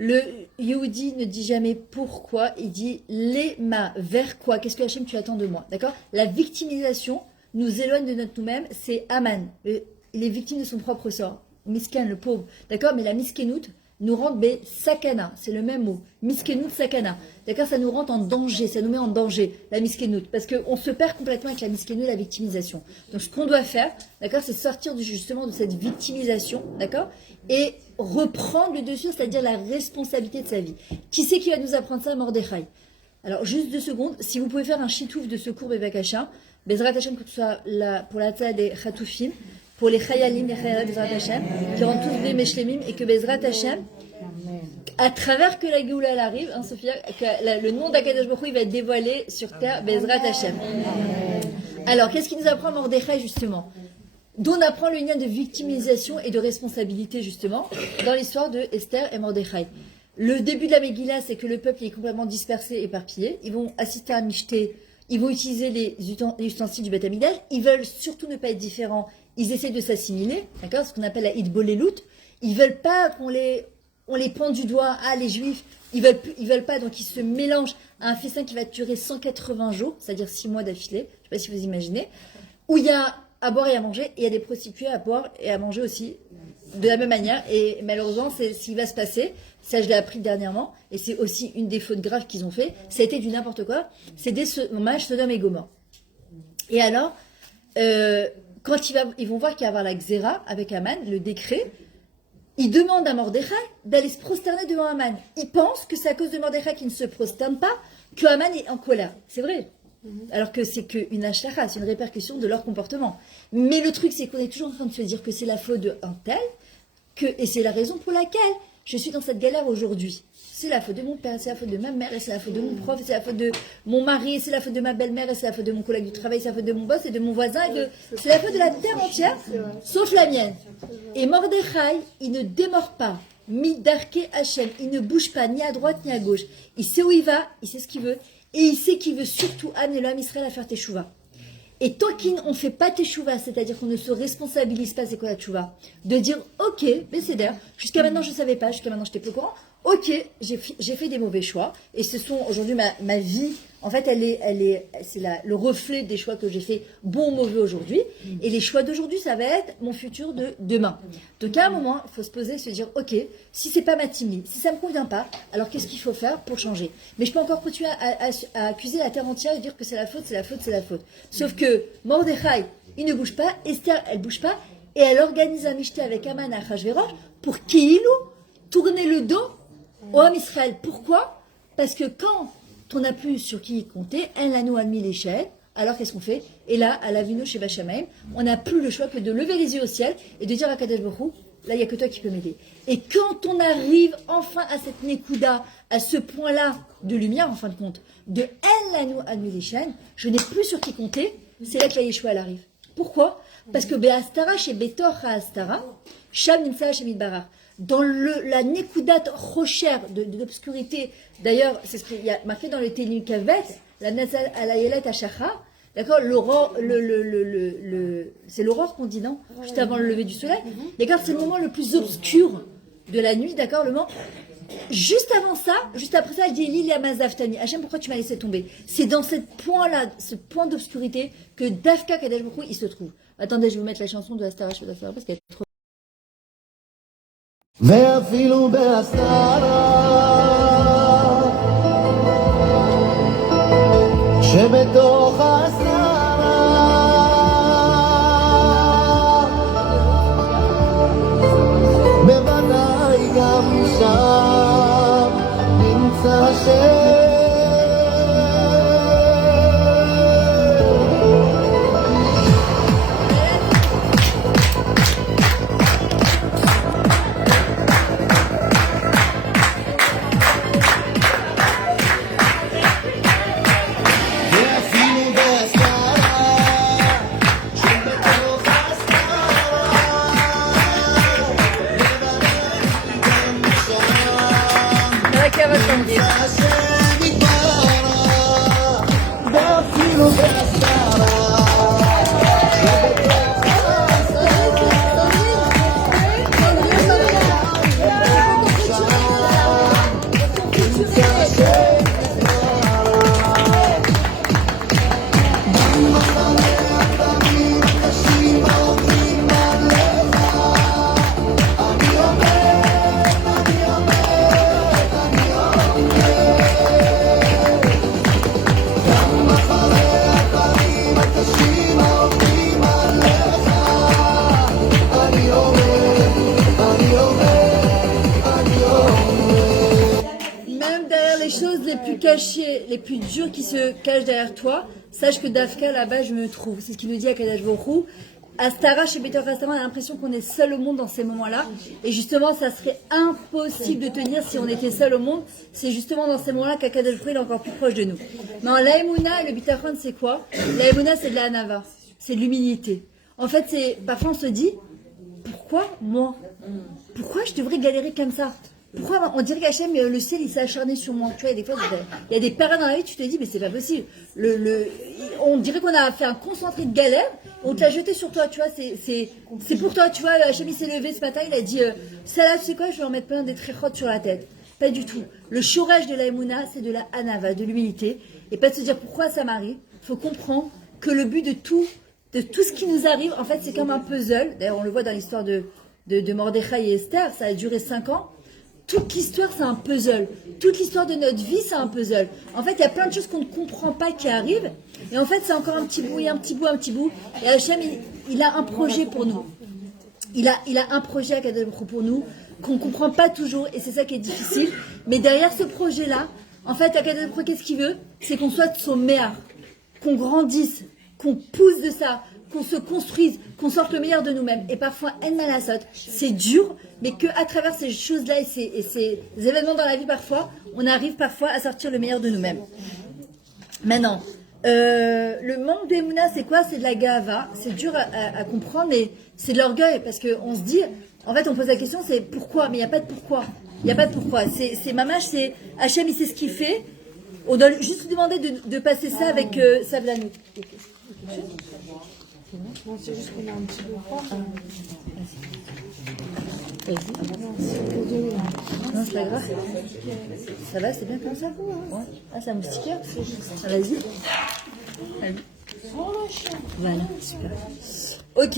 Le Yehudi ne dit jamais pourquoi, il dit lema, vers quoi, qu'est-ce que Hachem tu attends de moi, d'accord? La victimisation nous éloigne de notre nous-mêmes, c'est Aman, il est victime de son propre sort, miskin, le pauvre, d'accord? Mais la miskenout nous rend sakana, c'est le même mot, miskenout sakana, d'accord? Ça nous rend en danger, ça nous met en danger, la miskenout, parce qu'on se perd complètement avec la miskenout et la victimisation. Donc ce qu'on doit faire, d'accord, c'est sortir justement de cette victimisation, d'accord? Et reprendre le dessus, c'est-à-dire la responsabilité de sa vie. Qui c'est qui va nous apprendre ça? Mordechai. Alors, juste 2 secondes, si vous pouvez faire un chitouf de secours Bevakasha, Bezrat Hashem, que ce soit pour la tzad des Chatoufim, pour les Chayalim, les Chayalim Bezrat Hashem, qui rendent tous des Meshlemim, et que Bezrat Hashem, à travers que la Géoula elle arrive, hein, Sophia, que le nom d'Akadosh Baruch Hu, il va être dévoilé sur terre, Bezrat Hashem. Alors, qu'est-ce qu'il nous apprend Mordechai, justement? Dont on apprend le lien de victimisation et de responsabilité, justement, dans l'histoire de Esther et Mordechai. Le début de la Megillah, c'est que le peuple est complètement dispersé, éparpillé. Ils vont assister à Michté, ils vont utiliser les ustensiles du Beth Amikdash. Ils veulent surtout ne pas être différents. Ils essaient de s'assimiler, d'accord, ce qu'on appelle la Hitbolelut. Ils veulent pas qu'on les pointe du doigt. Ah, les Juifs, ils veulent pas, donc ils se mélangent à un festin qui va durer 180 jours, c'est-à-dire 6 mois d'affilée. Je sais pas si vous imaginez. Où il y a à boire et à manger, et il y a des prostituées à boire et à manger aussi, de la même manière, et malheureusement, c'est ce qui va se passer, ça je l'ai appris dernièrement, et c'est aussi une des fautes graves qu'ils ont fait, ça a été du n'importe quoi, c'est des hommages Sodome et Gomorrhe. Et alors, quand ils vont voir qu'il va y avoir la Xéra avec Aman, le décret, ils demandent à Mordechai d'aller se prosterner devant Aman. Ils pensent que c'est à cause de Mordechai qui ne se prosterne pas, que Aman est en colère. C'est vrai. Alors que c'est qu'une ashlara, c'est une répercussion de leur comportement. Mais le truc, c'est qu'on est toujours en train de se dire que c'est la faute d'un tel, et c'est la raison pour laquelle je suis dans cette galère aujourd'hui. C'est la faute de mon père, c'est la faute de ma mère, et c'est la faute de mon prof, et c'est la faute de mon mari, et c'est la faute de ma belle-mère, et c'est la faute de mon collègue du travail, c'est la faute de mon boss, et de mon voisin, c'est la faute de la terre entière, sauf la mienne. Et Mordechai, il ne démord pas. Midarke Hachem. Il ne bouge pas ni à droite ni à gauche. Il sait où il va, il sait ce qu'il veut. Et il sait qu'il veut surtout amener l'homme Israël à faire teshuva. Et tant qu'on ne fait pas teshuva, c'est-à-dire qu'on ne se responsabilise pas, c'est quoi la teshuva? De dire, ok, mais c'est d'ailleurs, jusqu'à maintenant je ne savais pas, jusqu'à maintenant je n'étais plus au courant. Ok, j'ai fait des mauvais choix. Et ce sont aujourd'hui ma vie, en fait, c'est le reflet des choix que j'ai fait, bons ou mauvais aujourd'hui. Et les choix d'aujourd'hui, ça va être mon futur de demain. Donc à un moment, il faut se poser et se dire, ok, si c'est pas ma team lead, si ça me convient pas, alors qu'est-ce qu'il faut faire pour changer? Mais je peux encore continuer à accuser la terre entière et dire que c'est la faute, c'est la faute, c'est la faute. Sauf que Mordechai, il ne bouge pas, Esther, elle bouge pas, et elle organise un michté avec Aman et Achashverosh pour Kiilou tourner le dos au homme Israël. Pourquoi? Parce que quand on n'a plus sur qui compter, elle a nous admis l'échelle, alors qu'est-ce qu'on fait? Et là, à la Vino chez Bachamaim, on n'a plus le choix que de lever les yeux au ciel et de dire à Kadesh Baruch Hu, là, il n'y a que toi qui peux m'aider. Et quand on arrive enfin à cette Nekuda, à ce point-là de lumière, en fin de compte, de elle a nous admis l'échelle, je n'ai plus sur qui compter, c'est là que la Yeshua, elle arrive. Pourquoi? Parce que Be'astara chez Betor HaAstara, Sham Nimsa Shemit Barar. Dans la Nekudat Rocher de l'obscurité, d'ailleurs, c'est ce qu'il y a marqué dans le Ténu Kavet, la Nazal Alayelet Ashacha, d'accord, l'aurore, c'est l'aurore qu'on dit, non? Juste avant le lever du soleil. D'accord, c'est le moment le plus obscur de la nuit, d'accord, le moment. Juste avant ça, juste après ça, elle dit Lili Amazaftani. Hachem, pourquoi tu m'as laissé tomber? C'est dans ce point-là, ce point d'obscurité, que Dafka Kadesh Baruch Hu, il se trouve. Attendez, je vais vous mettre la chanson de Astara Shvedafara parce qu'elle est trop. ואפילו בהסתרה שבתוך ההסתרה בוודאי גם שם נמצא השם les plus durs qui se cachent derrière toi, sache que Dafka là-bas je me trouve. C'est ce qu'il nous dit à Kadesh Baruch Hu. Astara, chez Betor Astara, on a l'impression qu'on est seul au monde dans ces moments-là. Et justement, ça serait impossible de tenir si on était seul au monde. C'est justement dans ces moments-là qu'Akadosh Baruch Hu est encore plus proche de nous. Mais la Emouna, le Bitachon, c'est quoi? La Emouna, c'est de la Hanava. C'est de l'humilité. En fait, parfois on se dit, pourquoi moi? Pourquoi je devrais galérer comme ça? Pourquoi on dirait qu'Hachem, le ciel, il s'est acharné sur moi? Tu vois, des fois, il y a des périodes dans la vie, tu te dis, mais c'est pas possible. On dirait qu'on a fait un concentré de galère, on te l'a jeté sur toi, tu vois, c'est pour toi, tu vois. Hachem, il s'est levé ce matin, il a dit, ça là, tu sais quoi, je vais en mettre plein des tréchotes sur la tête. Pas du tout. Le chourage de la Emouna, c'est de la Hanava, de l'humilité, et pas de se dire pourquoi ça m'arrive. Il faut comprendre que le but de tout ce qui nous arrive, en fait, c'est comme un puzzle. D'ailleurs, on le voit dans l'histoire de Mordechai et Esther, ça a duré 5 ans. Toute l'histoire, c'est un puzzle. Toute l'histoire de notre vie, c'est un puzzle. En fait, il y a plein de choses qu'on ne comprend pas qui arrivent. Et en fait, c'est encore un petit bout, et un petit bout, un petit bout. Et Hachem, il a un projet pour nous. Il a un projet à Kadosh Baruch Hu pour nous, qu'on ne comprend pas toujours. Et c'est ça qui est difficile. Mais derrière ce projet-là, en fait, à Kadosh Baruch Hu, qu'est-ce qu'il veut? C'est qu'on soit de son meilleur. Qu'on grandisse. Qu'on pousse de ça. Qu'on se construise, qu'on sorte le meilleur de nous-mêmes. Et parfois, en malasot, c'est dur, mais qu'à travers ces choses-là et ces événements dans la vie, parfois, on arrive parfois à sortir le meilleur de nous-mêmes. Maintenant, le manque d'Emouna, c'est quoi? C'est de la gava. C'est dur à comprendre, mais c'est de l'orgueil, parce qu'on se dit, En fait, on pose la question, c'est pourquoi, mais il n'y a pas de pourquoi. Il n'y a pas de pourquoi. C'est Mamash, c'est Hachem, il sait ce qu'il fait. On doit juste lui demander de passer ça avec Savlani. Non, c'est juste qu'on a un petit peu froid. Non, c'est pas grave. Ça va, c'est bien comme ça? Ouais. Ah, c'est un moustiquaire? Ah, vas-y. Allez. Voilà, super. Ok.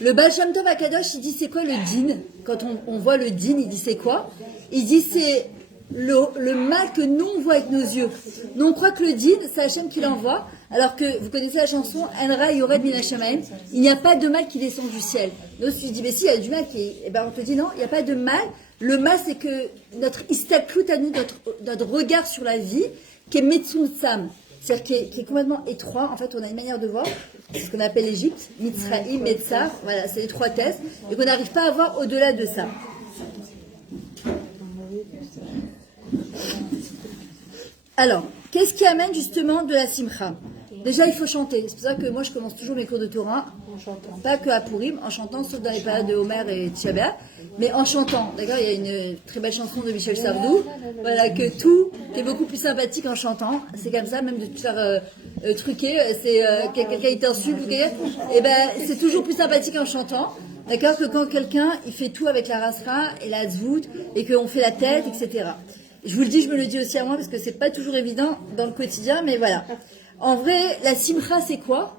Le Baal Shem Tov Akadosh, il dit c'est quoi le din? Quand on voit le din, il dit c'est quoi? Il dit c'est le mal que nous on voit avec nos yeux. Nous on croit que le din, c'est Hachem qui l'envoie, alors que vous connaissez la chanson Enra Yored Min Hashamayim, il n'y a pas de mal qui descend du ciel. Donc si je dis mais si il y a du mal qui, eh ben on te dit non, il n'y a pas de mal. Le mal c'est que notre istaklut à nous, notre regard sur la vie, qui est Metzumtsam, c'est-à-dire qui est complètement étroit. En fait, on a une manière de voir, c'est ce qu'on appelle l'Égypte, Mitzraïm, Metzar, voilà, c'est l'étroitesse, et qu'on n'arrive pas à voir au-delà de ça. Alors, qu'est-ce qui amène justement de la simcha? Déjà, il faut chanter. C'est pour ça que moi, je commence toujours mes cours de Torah, pas que à Purim, en chantant, sauf dans les périodes de Homer et Tchabéa, mais en chantant. D'accord, il y a une très belle chanson de Michel Sardou, voilà, que tout est beaucoup plus sympathique en chantant. C'est comme ça, même de te faire truquer, c'est quelqu'un t'insulte ou quelqu'un, et ben, c'est toujours plus sympathique en chantant. D'accord, que quand quelqu'un, il fait tout avec la rasra et la zvout, et qu'on fait la tête, etc. Je vous le dis, je me le dis aussi à moi, parce que c'est pas toujours évident dans le quotidien, mais voilà. En vrai, la simcha, c'est quoi?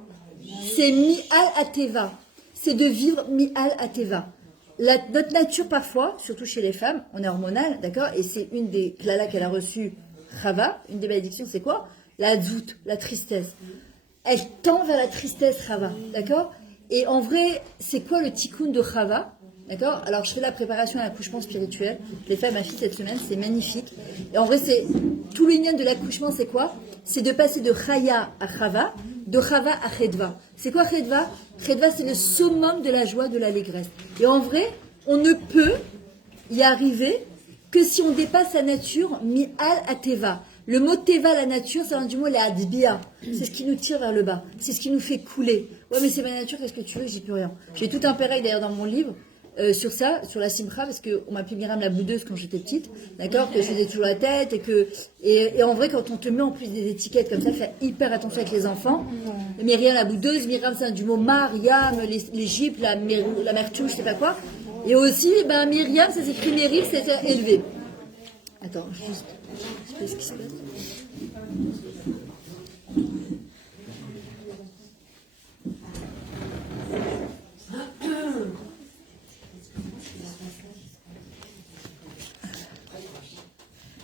C'est mi'al ateva. C'est de vivre mi'al ateva. Notre nature, parfois, surtout chez les femmes, on est hormonal, d'accord? Et c'est une des klalas qu'elle a reçues, Chava, une des malédictions, c'est quoi? La zout, la tristesse. Elle tend vers la tristesse, Chava, d'accord? Et en vrai, c'est quoi le tikkun de Chava? D'accord? Alors, je fais la préparation à l'accouchement spirituel. Je l'ai fait à ma fille cette semaine, c'est magnifique. Et en vrai, c'est tout l'union de l'accouchement, c'est quoi? C'est de passer de Chaya à Chava, de Chava à Chedva. C'est quoi Chedva? Chedva, c'est le summum de la joie, de l'allégresse. Et en vrai, on ne peut y arriver que si on dépasse la nature, mi'al ateva. Le mot teva, la nature, ça vient du mot la adbia. C'est ce qui nous tire vers le bas. C'est ce qui nous fait couler. Ouais, mais c'est ma nature, qu'est-ce que tu veux? J'y peux rien. J'ai tout un pareil d'ailleurs dans mon livre. Sur ça, sur la simcha, parce qu'on m'appelait Myriam la boudeuse quand j'étais petite, d'accord, que je faisais toujours la tête, et en vrai, quand on te met en plus des étiquettes comme ça, faire hyper attention avec les enfants. Myriam la boudeuse, Myriam c'est du mot Mariam, l'Égypte, l'amertume, je sais pas quoi. Et aussi, ben, Myriam, ça s'écrit Mérif, c'est élevé. Attends, juste, je sais pas ce qui se passe.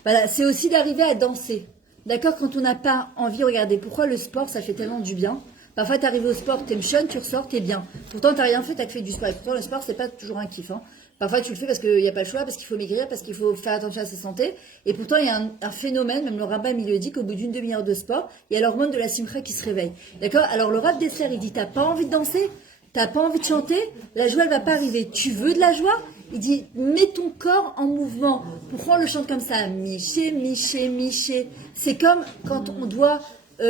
Voilà, c'est aussi d'arriver à danser. D'accord, quand on n'a pas envie, regardez, pourquoi le sport, ça fait tellement du bien. Parfois, tu arrives au sport, t'es jeune, tu ressors, t'es bien. Pourtant, t'as rien fait, t'as fait du sport. Et pourtant, le sport, c'est pas toujours un kiff. Hein. Parfois, tu le fais parce qu'il n'y a pas le choix, parce qu'il faut maigrir, parce qu'il faut faire attention à sa santé. Et pourtant, il y a un phénomène, même le rabbin il le dit, qu'au bout d'une demi-heure de sport, il y a l'hormone de la simcha qui se réveille. D'accord? Alors, le Rav Dessler, il dit, t'as pas envie de danser? T'as pas envie de chanter? La joie, elle va pas arriver. Tu veux de la joie? Il dit, mets ton corps en mouvement. Pourquoi on le chante comme ça? Miché, miché, miché. C'est comme quand on doit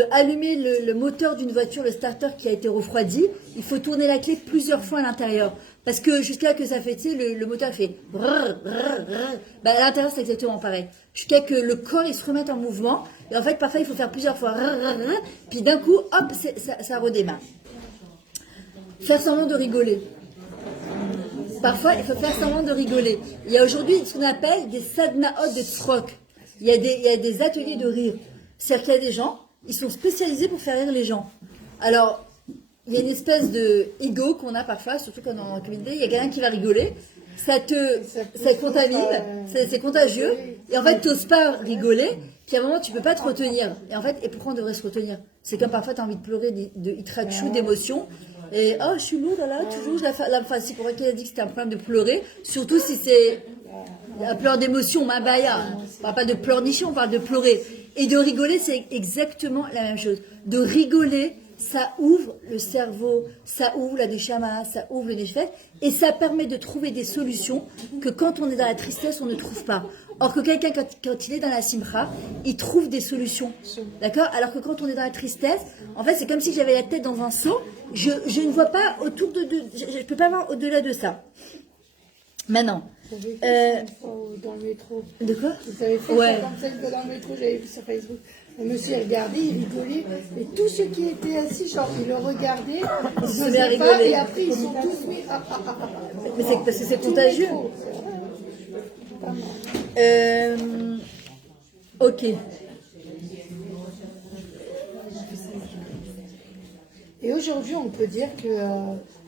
allumer le moteur d'une voiture, le starter qui a été refroidi. Il faut tourner la clé plusieurs fois à l'intérieur. Parce que jusqu'à que ça fait, tu sais, le moteur fait brrr, brrr, brrr. Bah, à l'intérieur, c'est exactement pareil. Jusqu'à que le corps, il se remette en mouvement. Et en fait, parfois, il faut faire plusieurs fois. Puis d'un coup, hop, ça redémarre. Faire semblant de rigoler. Parfois, il faut faire semblant de rigoler. Il y a aujourd'hui ce qu'on appelle des sadnaot de tzrok. Il y a des ateliers de rire. C'est-à-dire qu'il y a des gens, ils sont spécialisés pour faire rire les gens. Alors, il y a une espèce de ego qu'on a parfois, surtout quand on est en communauté. Il y a quelqu'un qui va rigoler. Ça contamine, c'est contagieux. Et en fait, tu n'oses pas rigoler, puis à un moment, tu ne peux pas te retenir. Et pourquoi on devrait se retenir? C'est comme parfois, tu as envie de pleurer de hitrachou, d'émotion. Et oh, je suis lourde là, toujours. Si pour qui a dit que c'était un problème de pleurer, surtout si c'est un pleur d'émotion, ma baya. On parle pas de pleurnichon, on parle de pleurer. Et de rigoler, c'est exactement la même chose. De rigoler, ça ouvre le cerveau, ça ouvre la neshama, ça ouvre le nefesh, et ça permet de trouver des solutions que quand on est dans la tristesse, on ne trouve pas. Or que quelqu'un, quand il est dans la simcha, il trouve des solutions. D'accord? Alors que quand on est dans la tristesse, en fait, c'est comme si j'avais la tête dans un seau je ne vois pas autour je peux pas voir au-delà de ça. Maintenant. Vous avez fait ça une fois dans le métro. De quoi? Vous avez fait ça comme celle que dans le métro, j'avais vu sur Facebook. Le monsieur il regardait, il rigolait, et tous ceux qui étaient assis, genre, ils le regardaient, ils se faisaient pas, et après ils sont tous mis. Mais c'est parce que c'est contagieux. Ok. Et aujourd'hui, on peut dire que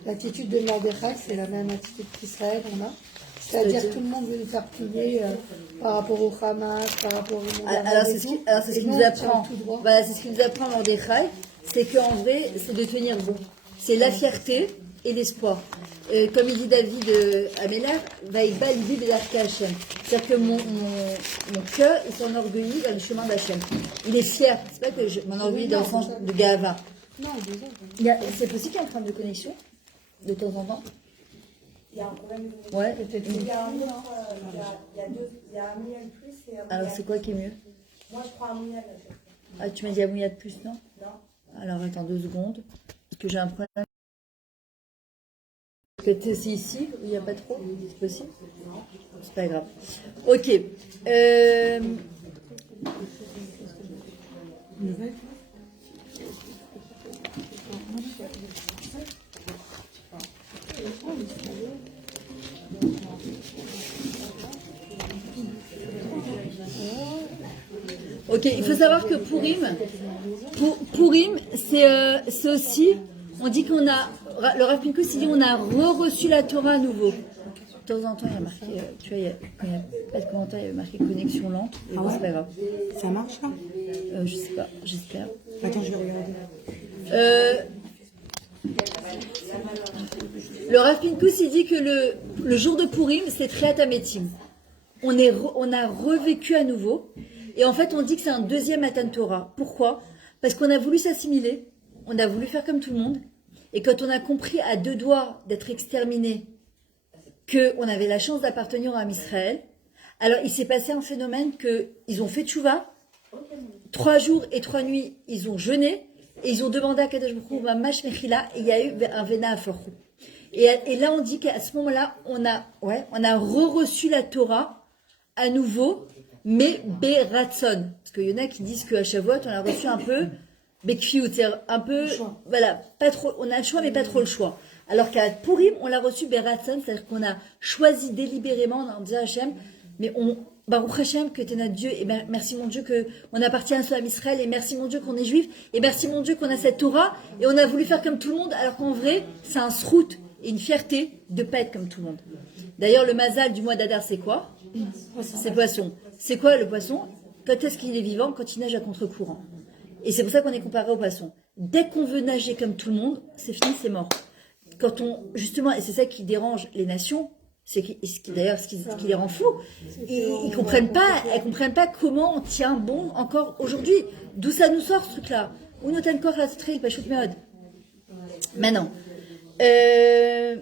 l'attitude de Mordechai, c'est la même attitude qu'Israël, on a. C'est-à-dire que tout le monde veut nous faire plier par rapport au Hamas, par rapport au monde arabe. Alors c'est ce qu'il nous apprend. Voilà, c'est ce qu'il nous apprend Mordechai, c'est qu'en vrai, c'est de tenir bon. C'est la fierté et l'espoir. Comme il dit David Améler, Vaïba l'idée de Hachem. C'est-à-dire que mon cœur, il s'enorgueillit dans le chemin d'Hachem. Il est fier. C'est pas que je m'enorgueillis dans le sens de Gava. Non, déjà. C'est possible qu'il y ait un problème de connexion de temps en temps. Il y a un problème de... Ouais. Il y a un autre, il y a un million de plus et un Alors c'est quoi qui est mieux? Moi je prends un million. Ah, tu m'as dit un million de plus, non? Non. Alors attends 2 secondes. Parce que j'ai un problème. Peut-être c'est ici où il n'y a pas trop? C'est possible? C'est pas grave. Ok. Ok, il faut savoir que Purim, c'est aussi, on dit qu'on a, le Rav Pinkus il dit on a reçu la Torah à nouveau. De temps en temps, il y a marqué, tu vois, quand il n'y a pas de commentaire, il y a marqué connexion lente. Et bon, c'est pas grave. Ça marche là? Je sais pas, j'espère. Attends, je vais regarder. Le Rav Pinkus il dit que le jour de Purim, c'est Triat Hametim. On a revécu à nouveau. Et en fait, on dit que c'est un deuxième Matan Torah. Pourquoi? Parce qu'on a voulu s'assimiler, on a voulu faire comme tout le monde. Et quand on a compris à 2 doigts d'être exterminé qu'on avait la chance d'appartenir à Israël, alors il s'est passé un phénomène qu'ils ont fait tchouva, 3 jours et 3 nuits, ils ont jeûné, et ils ont demandé à Kadosh Baruch Hu, Mamash Mechila, et il y a eu un Vena Aforchu. Et là, on dit qu'à ce moment-là, on a reçu la Torah à nouveau, mais Beratson. Parce qu'il y en a qui disent qu'à Shavuot, on a reçu un peu Bekfiut, c'est-à-dire un peu, voilà, pas trop, on a le choix, mais pas trop le choix. Alors qu'à Purim, on l'a reçu Beratson, c'est-à-dire qu'on a choisi délibérément en disant Hachem, mais Baruch Hachem, que tu es notre Dieu, et merci mon Dieu qu'on appartient à soi à Israël, et merci mon Dieu qu'on est juif, et merci mon Dieu qu'on a cette Torah, et on a voulu faire comme tout le monde, alors qu'en vrai, c'est un srout et une fierté de ne pas être comme tout le monde. D'ailleurs, le mazal du mois d'Adar, c'est quoi? C'est poisson. C'est quoi le poisson? Quand est-ce qu'il est vivant? Quand il nage à contre-courant. Et c'est pour ça qu'on est comparé au poisson. Dès qu'on veut nager comme tout le monde, c'est fini, c'est mort. Quand justement, et c'est ça qui dérange les nations, c'est d'ailleurs ce qui les rend fous. Elles comprennent pas comment on tient bon encore aujourd'hui. D'où ça nous sort ce truc-là? Où nous encore la trail, pas chute méode. Maintenant, ce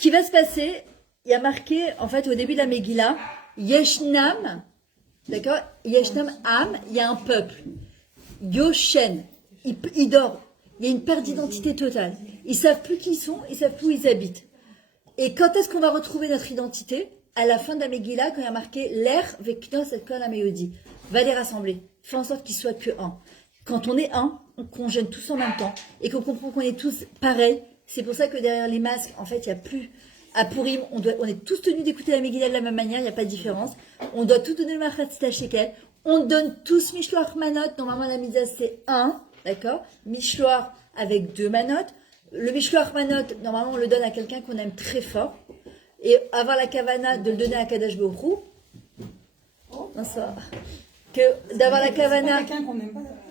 qui va se passer, il y a marqué en fait au début de la Megillah, Yeshnam, d'accord? Yeshnam Am, il y a un peuple. Yoshen, il dort. Il y a une perte d'identité totale. Ils savent plus qui ils sont, ils savent plus où ils habitent. Et quand est-ce qu'on va retrouver notre identité? À la fin de la Megillah, quand il y a marqué l'air veknos et kol hameodi, va les rassembler. Fais en sorte qu'ils soient que un. Quand on est un, qu'on gêne tous en même temps et qu'on comprend qu'on est tous pareils. C'est pour ça que derrière les masques, en fait, il n'y a plus. À Purim, on est tous tenus d'écouter la Megillah de la même manière, il n'y a pas de différence. On doit tout donner le Machatzit Shekel. On donne tous Mishloach Manot. Normalement, la mitzvah, c'est 1, d'accord? Mishloach avec 2 manot. Le Mishloach Manot, normalement, on le donne à quelqu'un qu'on aime très fort. Et avoir la kavana de le donner à Kadosh Baruch Hu. Non, ça. D'avoir la kavana.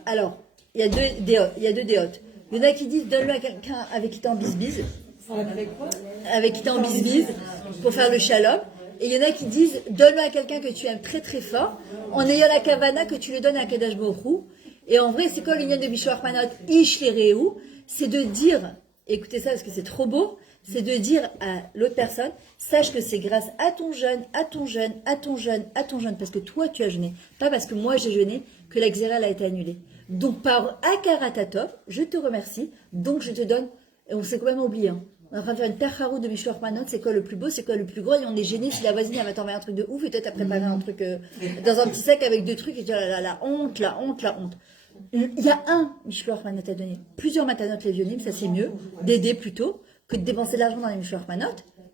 Alors, il y a deux déotes. Il y en a qui disent donne-le à quelqu'un avec qui t'es en bisbise. Avec qui t'es en bisbise pour faire le shalom. Et il y en a qui disent donne-le à quelqu'un que tu aimes très très fort en ayant la kavana que tu le donnes à Kadosh Baruch Hu. Et en vrai, c'est quoi l'union de Mishloach Manot Ish Lereu? C'est de dire, écoutez ça parce que c'est trop beau, c'est de dire à l'autre personne, sache que c'est grâce à ton jeûne, à ton jeûne, à ton jeûne, à ton jeûne, parce que toi tu as jeûné, pas parce que moi j'ai jeûné, que la xéra a été annulée. Donc, par Akaratatov, je te remercie. Donc, je te donne, et on s'est quand même oublié, hein. On est en train de faire une tacharou de Mishloach Manot, c'est quoi le plus beau, c'est quoi le plus gros, et on est gêné si la voisine elle va t'envoyer un truc de ouf, et toi t'as préparé un truc dans un petit sac avec deux trucs, et tu dis, oh là là, la honte, la honte, la honte. Il y a un Mishloach Manot à donner. Plusieurs matanotes les vionim, ça c'est mieux, d'aider plutôt, que de dépenser de l'argent dans les Mishloach Manot,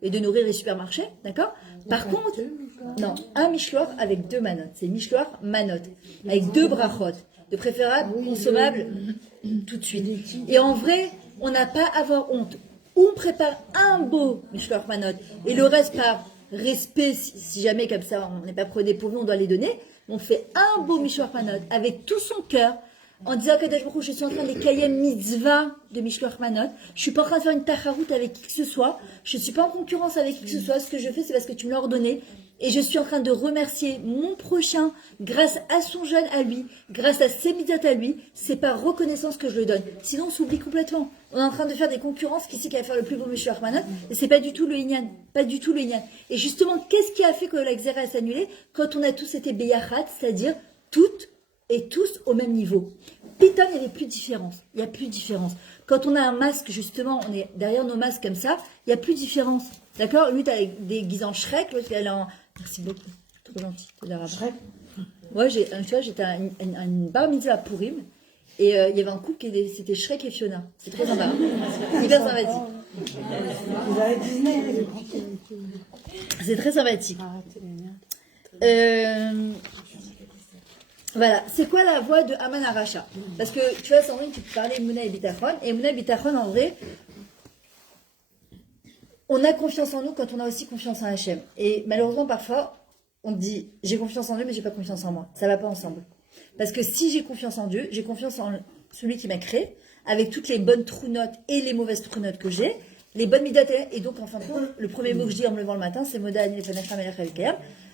et de nourrir les supermarchés, d'accord? Par contre, non, un Mishloach avec 2 manotes, c'est Mishloach Manot, avec 2 brachot, de préférable, consommable, tout de suite. Et en vrai, on n'a pas à avoir honte. On prépare un beau Mishloach Manot et le reste par respect, si jamais comme ça on n'est pas pris au dépourvu, on doit les donner. On fait un beau Mishloach Manot avec tout son cœur en disant que je suis en train de cahier mitzvah de Mishloach Manot. Je suis pas en train de faire une tacharoute avec qui que ce soit. Je suis pas en concurrence avec qui que ce soit. Ce que je fais, c'est parce que tu me l'as ordonné. Et je suis en train de remercier mon prochain grâce à son jeûne à lui, grâce à ses mitzvot à lui. C'est par reconnaissance que je le donne. Sinon, on s'oublie complètement. On est en train de faire des concurrences. Qui c'est qui va faire le plus beau Mishloach Manot? Et c'est pas du tout le Inyan. Pas du tout le Inyan. Et justement, qu'est-ce qui a fait que la Xéra s'est annulée quand on a tous été Beyachat, c'est-à-dire toutes et tous au même niveau? Piton, il n'y avait plus de différence. Il n'y a plus de différence. Quand on a un masque, justement, on est derrière nos masques comme ça, il n'y a plus de différence. D'accord? Lui, tu as des guisants Shrek, l'autre, elle est en. Merci beaucoup. Trop gentil. Shrek? Moi, tu vois, j'étais à une bar mitzvah à Purim, et il y avait un couple c'était Shrek et Fiona. C'est très sympa. Hyper sympathique. Vous avez Disney. C'est très sympathique. Voilà, c'est quoi la voix de Haman Aracha? Parce que tu vois, Sandrine, tu parlais de Mouna et Bitachon, et Mouna et Bitachon, en vrai, on a confiance en nous quand on a aussi confiance en Hachem. Et malheureusement, parfois, on dit j'ai confiance en Dieu, mais j'ai pas confiance en moi. Ça va pas ensemble. Parce que si j'ai confiance en Dieu, j'ai confiance en celui qui m'a créé, avec toutes les bonnes true notes et les mauvaises true notes que j'ai, les bonnes midotes. Et donc, en fin de compte, le premier mot que je dis en me levant le matin, c'est Moda Ani Lefanecham Elach Elker.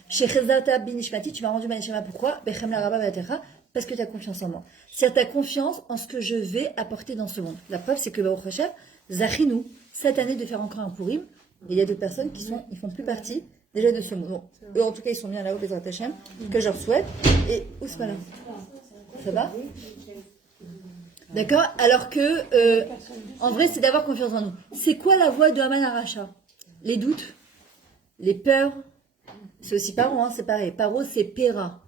Chez Chezata Binishmati, tu m'as rendu Manishama. Pourquoi? Bechem la Rabba Batecha. Parce que tu as confiance en moi. C'est ta confiance en ce que je vais apporter dans ce monde. La preuve, c'est que Baruch Hashem, Zachinu, cette année de faire encore un Purim, il y a d'autres personnes ils font plus partie déjà de ce monde. Bon, eux, en tout cas, ils sont bien là-haut, Bezrat Hashem, que je leur souhaite. Et où ce là? Ça va? D'accord? Alors que, en vrai, c'est d'avoir confiance en nous. C'est quoi la voie de Haman Aracha? Les doutes, les peurs. C'est aussi Paro, hein, c'est pareil. Paro, c'est Pera.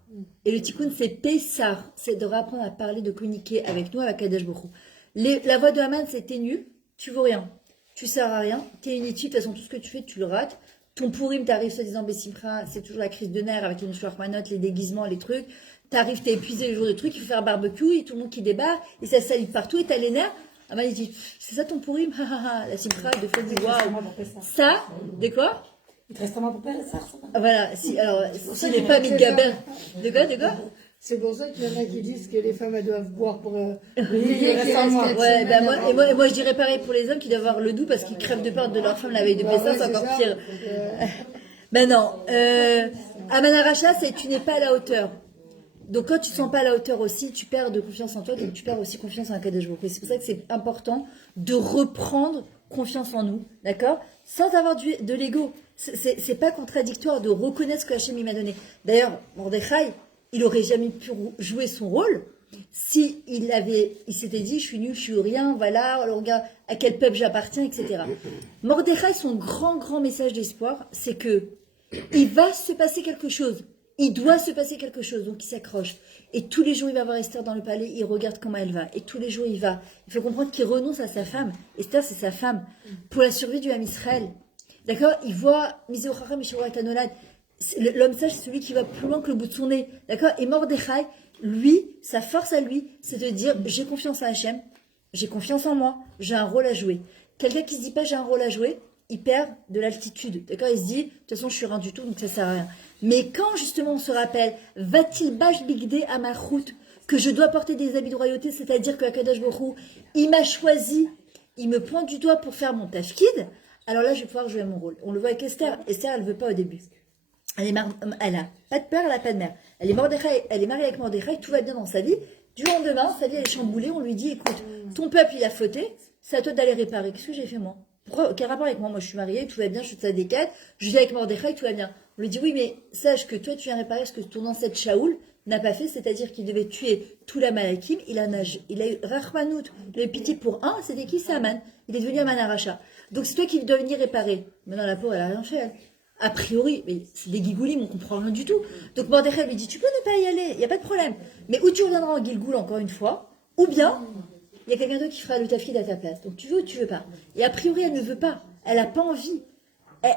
Et le Tikkun, c'est Pessar. C'est de apprendre à parler, de communiquer avec nous, avec Kadesh Borou. La voix de Haman, c'est t'es nul, tu vaux rien. Tu sers à rien, t'es inutile, de toute façon, tout ce que tu fais, tu le rates. Ton Purim, t'arrives soi-disant Bessimcha, c'est toujours la crise de nerfs avec les Mishloach Manot, les déguisements, les trucs. T'arrives, t'es épuisé les jours de trucs, il faut faire barbecue, et tout le monde qui débarque, et ça salue partout, et t'as les nerfs. Haman, il dit, c'est ça ton Purim? La Simcha, de fois, dit, waouh. Ça, de quoi? Il te reste un mois pour faire ça. Voilà, s'il n'est pas mis de gaber. De quoi? C'est pour ça qu'il y en a qui disent que les femmes elles doivent boire pour payer qu'il reste mois. Ouais, ben moi je dirais pareil pour les hommes qui doivent avoir le doux parce qu'ils crèvent de peur de leur femme la veille de Pessah, c'est encore pire. Ben non, Haman Aracha, c'est tu n'es pas à la hauteur. Donc quand tu ne sens pas à la hauteur aussi, tu perds de confiance en toi, donc tu perds aussi confiance en Kadesh Baruch Hu. C'est pour ça que c'est important de reprendre confiance en nous, d'accord? Sans avoir de l'ego. C'est pas contradictoire de reconnaître ce que Hachem m'a donné. D'ailleurs, Mordechai, il aurait jamais pu jouer son rôle si il s'était dit je suis nul, je suis rien, voilà, alors regarde à quel peuple j'appartiens, etc. Mordechai, son grand message d'espoir, c'est que il va se passer quelque chose. Il doit se passer quelque chose, donc il s'accroche. Et tous les jours, il va voir Esther dans le palais, il regarde comment elle va. Et tous les jours, il va. Il faut comprendre qu'il renonce à sa femme. Esther, c'est sa femme. Pour la survie du Ham Israël. D'accord? Il voit Miséochara, Mishora et Tanolad. L'homme sage, c'est celui qui va plus loin que le bout de son nez. D'accord? Et Mordechai, lui, sa force à lui, c'est de dire j'ai confiance en Hachem, j'ai confiance en moi, j'ai un rôle à jouer. Quelqu'un qui se dit pas j'ai un rôle à jouer, il perd de l'altitude. D'accord? Il se dit de toute façon, je suis rien du tout, donc ça sert à rien. Mais quand justement on se rappelle, va-t-il bash bigdé à ma route, que je dois porter des habits de royauté, c'est-à-dire que Akadosh Baruch Hu, il m'a choisi, il me pointe du doigt pour faire mon tafkid, alors là je vais pouvoir jouer mon rôle. On le voit avec Esther. Esther, elle veut pas au début. Elle a pas de père, elle a pas de mère. Elle est mariée avec Mordechai, tout va bien dans sa vie. Du lendemain, sa vie elle est chamboulée, on lui dit écoute, ton peuple il a fauté, c'est à toi d'aller réparer. Qu'est-ce que j'ai fait moi? Quel rapport avec moi? Moi je suis mariée, tout va bien, je suis de sa décade, je vis avec Mordechai, tout va bien. On lui dit oui, mais sache que toi tu viens réparer ce que ton ancêtre Shaoul n'a pas fait, c'est-à-dire qu'il devait tuer tout la Malakim. Il a eu Rahmanout, il a eu pitié pour un, c'était qui? C'est Aman. Il est devenu Aman Aracha. Donc c'est toi qui dois venir réparer. Maintenant la pauvre, elle a rien fait, elle. A priori, mais c'est des Gilgoulim, on comprend rien du tout. Donc Mordechai lui dit, tu peux ne pas y aller, il n'y a pas de problème. Mais ou tu reviendras en Gilgoul encore une fois, ou bien il y a quelqu'un d'autre qui fera le tafkid à ta place. Donc tu veux ou tu veux pas. Et a priori, elle ne veut pas. Elle n'a pas envie.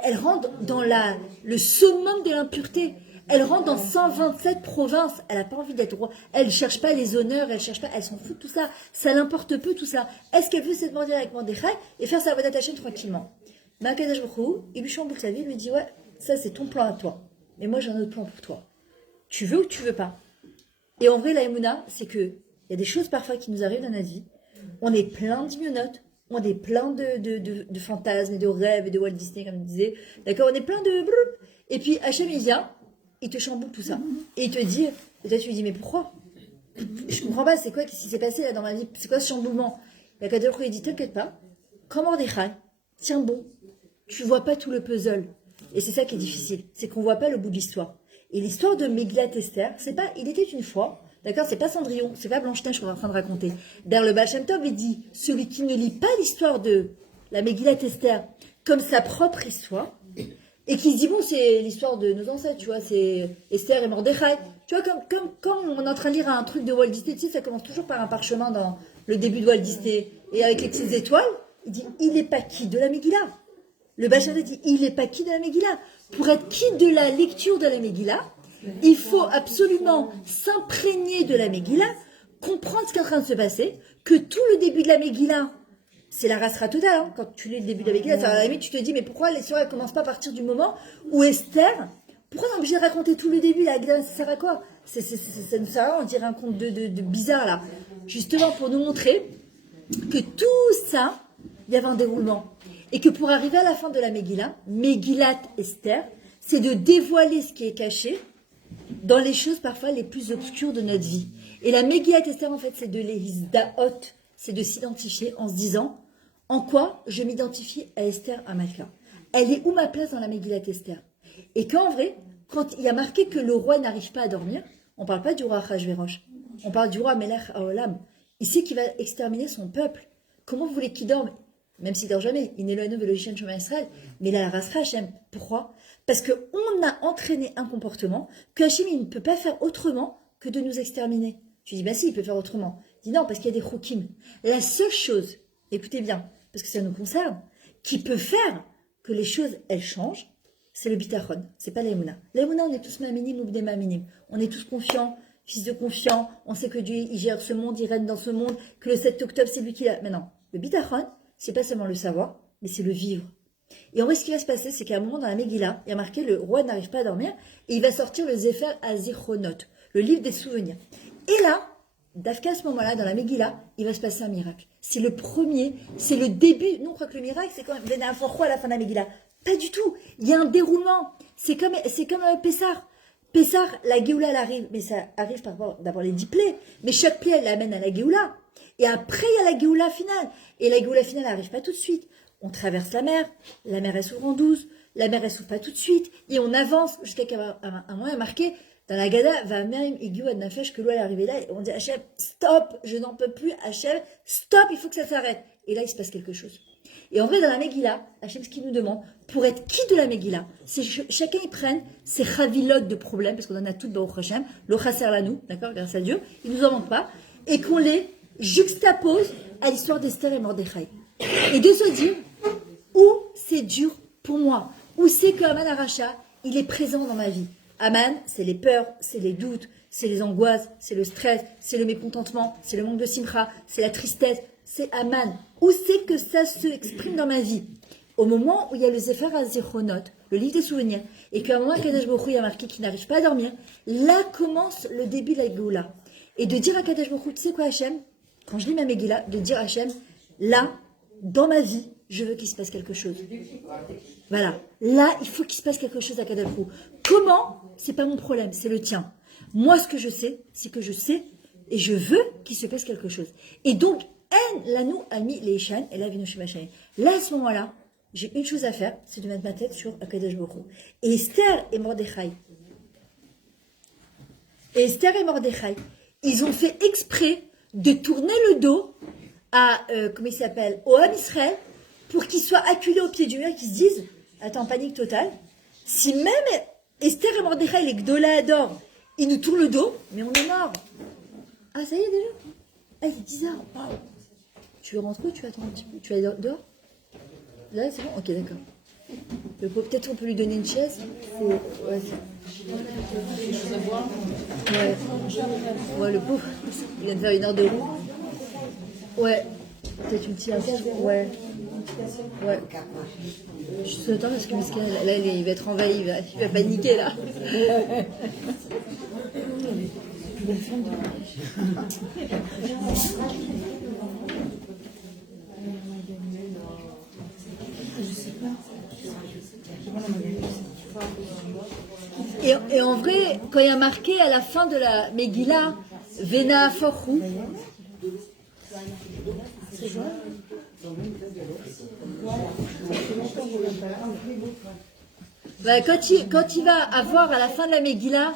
Elle rentre dans le summum de l'impureté. Elle rentre dans 127 provinces. Elle n'a pas envie d'être roi. Elle ne cherche pas les honneurs. Elle cherche pas. Elle s'en fout de tout ça. Ça l'importe peu tout ça. Est-ce qu'elle veut se demander avec Mordechai et faire sa voie d'attaché tranquillement? Ma'akadosh Baruch Hu, il lui chamboule sa vie. Il lui dit ouais, ça c'est ton plan à toi. Mais moi j'ai un autre plan pour toi. Tu veux ou tu veux pas? Et en vrai, la Emouna, c'est que il y a des choses parfois qui nous arrivent dans notre vie. On est plein d'imionotes. On est plein de fantasmes et de rêves et de Walt Disney, comme il disait. D'accord? On est plein de... Et puis Hachem, il vient, il te chamboule tout ça. Et il te dit... Et toi, tu lui dis, mais pourquoi? Je comprends pas, c'est quoi ce qui s'est passé là dans ma vie? C'est quoi ce chamboulement? Et Akadosh il dit, t'inquiète pas. Comme Mordechai, tiens bon. Tu vois pas tout le puzzle. Et c'est ça qui est difficile. C'est qu'on voit pas le bout de l'histoire. Et l'histoire de Megillat Esther, c'est pas... Il était une fois... D'accord, c'est pas Cendrillon, c'est pas Blanche-Neige qu'on est en train de raconter. D'ailleurs, le Baal Shem Tov, il dit, celui qui ne lit pas l'histoire de la Megillat Esther comme sa propre histoire, et qui se dit, bon, c'est l'histoire de nos ancêtres, tu vois, c'est Esther et Mordechai. Tu vois, comme quand on est en train de lire un truc de Walt Disney, tu sais, ça commence toujours par un parchemin dans le début de Walt Disney, et avec les petites étoiles, il dit, il est pas qui de la Megillah. Le Baal Shem Tov dit, il est pas qui de la Megillah. Pour être qui de la lecture de la Megillah, il faut absolument s'imprégner de la Megillah, comprendre ce qui est en train de se passer, que tout le début de la Megillah, c'est la rasera totale. Hein. Quand tu lis le début de la Megillah, à la limite, tu te dis, mais pourquoi l'histoire ne commence pas à partir du moment où Esther, pourquoi on est obligé de raconter tout le début, la Megillah, ça sert à quoi? Ça nous sert à rien, on dirait un conte de bizarre là. Justement pour nous montrer que tout ça, il y avait un déroulement. Et que pour arriver à la fin de la Megillah, Megillat Esther, c'est de dévoiler ce qui est caché dans les choses parfois les plus obscures de notre vie. Et la Megillat Esther, en fait, c'est de l'Hisdaot, c'est de s'identifier en se disant, en quoi je m'identifie à Esther Amalka? Elle est où ma place dans la Megillat Esther? Et qu'en vrai, quand il y a marqué que le roi n'arrive pas à dormir, on ne parle pas du roi Achashverosh, on parle du roi Melech Haolam, ici qui va exterminer son peuple. Comment vous voulez qu'il dorme? Même s'il dort jamais, il n'est le Velochin Shema Israël, mais il a la rasera Hachem. Pourquoi? Parce qu'on a entraîné un comportement que Hachem il ne peut pas faire autrement que de nous exterminer. Tu dis, bah si, il peut faire autrement. Il dit non, parce qu'il y a des choukim. La seule chose, écoutez bien, parce que ça nous concerne, qui peut faire que les choses, elles changent, c'est le bitachon, c'est pas l'emouna. L'emouna, on est tous maminim ou des maminim. On est tous confiants, fils de confiants, on sait que Dieu, il gère ce monde, il règne dans ce monde, que le 7 octobre, c'est lui qui l'a. Mais non, le bitachon, c'est pas seulement le savoir, mais c'est le vivre. Et en vrai, ce qui va se passer, c'est qu'à un moment dans la Megillah, il y a marqué le roi n'arrive pas à dormir, et il va sortir le Sefer HaZichronot, le livre des souvenirs. Et là, d'Afka à ce moment-là, dans la Megillah, il va se passer un miracle. C'est le premier, c'est le début. Nous, on croit que le miracle, c'est quand même venir un roi à la fin de la Megillah. Pas du tout. Il y a un déroulement. C'est comme Pessar. Pessar, la Géoula, elle arrive, mais ça arrive par rapport d'abord les 10 plaies, mais chaque plaie, elle l'amène à la Géoula. Et après, il y a la Géoula finale. Et la Géoula finale n'arrive pas tout de suite. On traverse la mer elle s'ouvre en 12, la mer elle s'ouvre pas tout de suite, et on avance jusqu'à un moment, il y a marqué, dans la Gada, va même Igiou Adnafesh, que l'eau est arrivée là, et on dit, Hachem, stop, je n'en peux plus, Hachem, stop, il faut que ça s'arrête. Et là, il se passe quelque chose. Et en vrai, dans la Megillah, Hachem, ce qu'il nous demande, pour être qui de la Megillah, c'est que chacun y prenne ses chavilotes de problèmes, parce qu'on en a toutes dans Hachem, le chasser la nous, d'accord, grâce à Dieu, il nous en manque pas, et qu'on les juxtapose à l'histoire d'Esther et Mordechai. Et de se dire, où c'est dur pour moi, où c'est que Aman Aracha, il est présent dans ma vie. Aman, c'est les peurs, c'est les doutes, c'est les angoisses, c'est le stress, c'est le mécontentement, c'est le manque de simcha, c'est la tristesse, c'est Aman. Où c'est que ça se exprime dans ma vie? Au moment où il y a le Sefer HaZichronot, le livre des souvenirs, et qu'à un moment, Kadesh Baruch Hu, il y a marqué qu'il n'arrive pas à dormir, là commence le début de la Géoula. Et de dire à Kadesh Baruch Hu, tu sais quoi Hachem, quand je lis ma Megillah, de dire à Hachem, là, dans ma vie, je veux qu'il se passe quelque chose. Voilà. Là, il faut qu'il se passe quelque chose à Kadesh Baruch Hu. Comment? C'est pas mon problème, c'est le tien. Moi, ce que je sais, c'est que je sais et je veux qu'il se passe quelque chose. Et donc, en lanou ami les chaînes et la vinoshimachane. Là, à ce moment-là, j'ai une chose à faire, c'est de mettre ma tête sur Akadosh Baruch Hu. Et Esther et Mordechai, ils ont fait exprès de tourner le dos à, comment il s'appelle, au Ham Israël, pour qu'ils soient acculés au pied du mur et qu'ils se disent, attends, panique totale, si même Esther et Mordechai, les Gdola adorent, ils nous tournent le dos, mais on est mort. Ah, ça y est déjà. Ah, il est 10h. Wow. Tu veux rentrer ou tu attends un petit peu? Tu vas dehors? Là, c'est bon? Ok, d'accord. Peut-être on peut lui donner une chaise. Ouais, ouais, le pauvre. Il vient de faire une heure de roue. Ouais. Peut-être une petite affaire. Ouais. Ouais. Je suis attends parce que là, il va être envahi, il va paniquer là. Et en vrai, quand il y a marqué à la fin de la Megillah, Vena Forhu, quand il va avoir à la fin de la Megillah,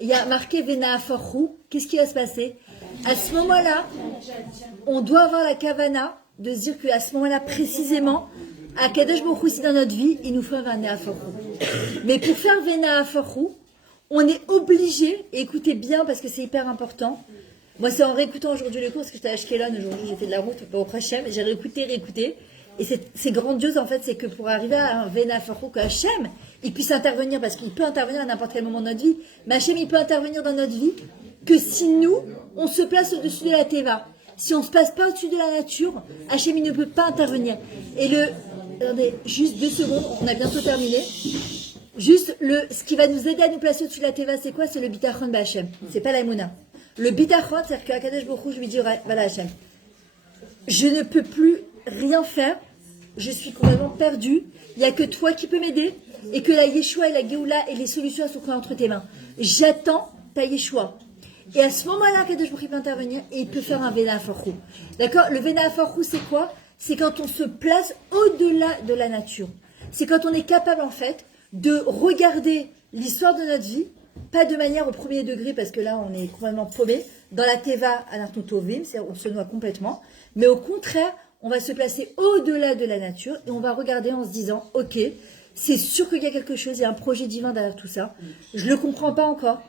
il y a marqué Vena Forhu, qu'est-ce qui va se passer? À ce moment-là, on doit avoir la kavana de se dire qu'à ce moment-là, précisément, à Kadosh Baruch Hu, dans notre vie, il nous faut un Vena Forhu. Mais pour faire Vena Forhu, on est obligé, et écoutez bien parce que c'est hyper important. Moi, c'est en réécoutant aujourd'hui le cours, parce que j'étais à Ashkelon, aujourd'hui j'ai fait de la route au Hachem, j'ai réécouté. Et c'est grandiose en fait, c'est que pour arriver à un Vena Forhu, que Hachem, il puisse intervenir, parce qu'il peut intervenir à n'importe quel moment de notre vie, mais Hachem, il peut intervenir dans notre vie que si nous, on se place au-dessus de la Teva. Si on ne se place pas au-dessus de la nature, Hachem, il ne peut pas intervenir. Et attendez, juste 2 secondes, on a bientôt terminé. Juste, ce qui va nous aider à nous placer au-dessus de la Teva, c'est quoi? C'est le Bitachon B'Hachem. C'est pas l'Aïmouna. Le Bitachon, c'est-à-dire qu'à Kadesh Baruch Hu, je lui dis, voilà Hachem, je ne peux plus rien faire, je suis complètement perdue, il n'y a que toi qui peux m'aider, et que la Yeshua et la Géoula et les solutions sont entre tes mains. J'attends ta Yeshua. Et à ce moment-là, Kadesh Baruch Hu peut intervenir et il peut faire un Vena Forhu. D'accord? Le Vena Forhu, c'est quoi? C'est quand on se place au-delà de la nature. C'est quand on est capable, en fait, de regarder l'histoire de notre vie, pas de manière au premier degré, parce que là, on est complètement paumé, dans la Teva Anartotovim, on se noie complètement, mais au contraire, on va se placer au-delà de la nature et on va regarder en se disant, ok, c'est sûr qu'il y a quelque chose, il y a un projet divin derrière tout ça, je ne le comprends pas encore,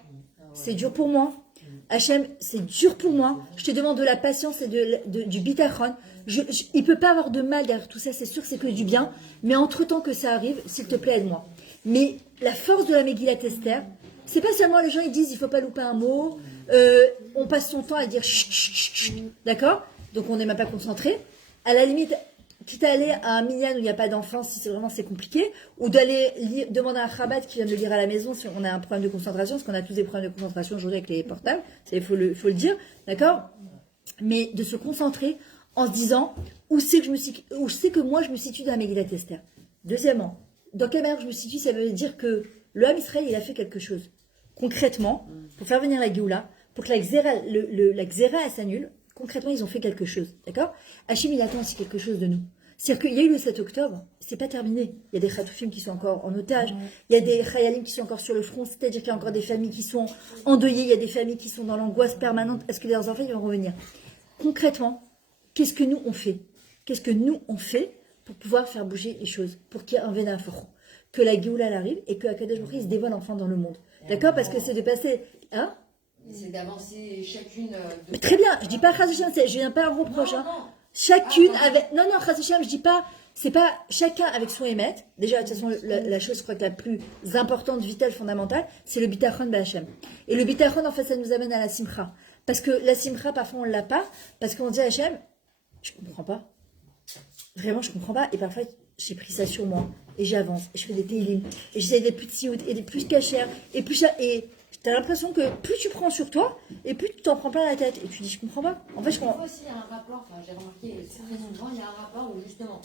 c'est dur pour moi, Hachem, c'est dur pour moi, je te demande de la patience et du bitachon, il ne peut pas avoir de mal derrière tout ça, c'est sûr que c'est que du bien, mais entre-temps que ça arrive, s'il te plaît, aide-moi. Mais la force de la Megillat Esther, c'est pas seulement les gens ils disent il faut pas louper un mot, on passe son temps à dire chut, chut, chut, chut, d'accord? Donc on n'est même pas concentré. À la limite, quitte à aller à un minyan où il n'y a pas d'enfants, si c'est compliqué, ou d'aller demander à un Chabad qui vient de le lire à la maison si on a un problème de concentration, parce qu'on a tous des problèmes de concentration aujourd'hui avec les portables, il faut le dire, d'accord? Mais de se concentrer en se disant où c'est que moi je me situe dans la Megillat Esther. Deuxièmement, dans quelle manière je me situe, ça veut dire que le Ham Israël, il a fait quelque chose. Concrètement, pour faire venir la Géoula, pour que la Xéra elle s'annule, concrètement, ils ont fait quelque chose. D'accord? Hachem, il attend aussi quelque chose de nous. C'est-à-dire qu'il y a eu le 7 octobre, c'est pas terminé. Il y a des Khatoufim qui sont encore en otage, il y a des Chayalim qui sont encore sur le front, c'est-à-dire qu'il y a encore des familles qui sont endeuillées, il y a des familles qui sont dans l'angoisse permanente. Est-ce que leurs enfants ils vont revenir? Concrètement, qu'est-ce que nous on fait? Qu'est-ce que nous on fait pour pouvoir faire bouger les choses, pour qu'il y ait un Vena Forhu, que la Géoula arrive et que Akadosh Baruch Hu se dévoile enfin dans le monde. D'accord? Parce que c'est de passer... Hein? C'est d'avancer chacune... Mais très bien, je dis pas Chaz Hashem, je viens pas un reproche. Hein. Chacune avec... Non, Chaz Hashem, je dis pas... C'est pas chacun avec son émet. Déjà, de toute façon, la chose, je crois que la plus importante, vitale, fondamentale, c'est le bitachon B'Hachem. Et le bitachon, en fait, ça nous amène à la simcha. Parce que la simcha, parfois, on l'a pas. Parce qu'on dit à Hachem, je comprends pas. Vraiment, je comprends pas. Et parfois, j'ai pris ça sur moi. Et j'avance. Et je fais des télim. Et j'essaie des plus tsiout. Et des plus cachères. Et plus... Et t'as l'impression que plus tu prends sur toi, et plus tu t'en prends plein la tête. Et tu dis, je comprends pas. En fait, je comprends. Parfois aussi, il y a un rapport, enfin, j'ai remarqué, très souvent, il y a un rapport où justement,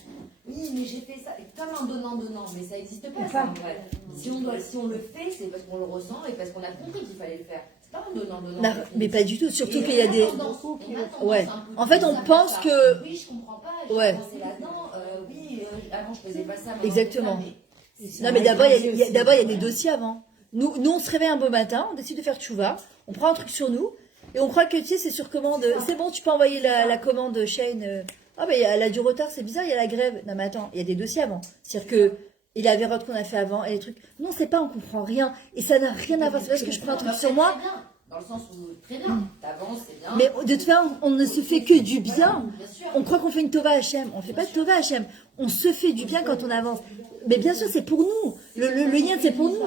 oui, mais j'ai fait ça, et comme en donnant, mais ça n'existe pas, ça, en vrai. Si on le fait, c'est parce qu'on le ressent et parce qu'on a compris qu'il fallait le faire. C'est pas en donnant. Non, mais pas du tout, surtout qu'il y a des... Ouais. Un peu En fait, on pense que... Oui, je comprends pas, j'ai Ouais. commencé là-dedans, oui, avant je faisais pas ça. Exactement. Mais Non, mais d'abord, il y a des dossiers avant. Nous, on se réveille un beau matin, on décide de faire tchouva, on prend un truc sur nous, et on croit que, tu sais, c'est sur commande. C'est bon, tu peux envoyer la commande Shane. Ah, mais elle a du retard, c'est bizarre, il y a la grève. Non, mais attends, il y a des dossiers avant. C'est-à-dire que, il y a la vérote qu'on a fait avant, et les trucs. Non, c'est pas, on comprend rien. Et ça n'a rien à voir. C'est parce que je prends un truc sur moi. Dans le sens où, très bien, t'avances, c'est bien. Mais de toute façon, on ne se fait que du bien. Bien sûr. On croit qu'on fait une tova Hachem. On ne fait pas de tova Hachem. On se fait du bien quand on avance. Mais bien sûr, c'est pour nous. Le lien, c'est pour nous.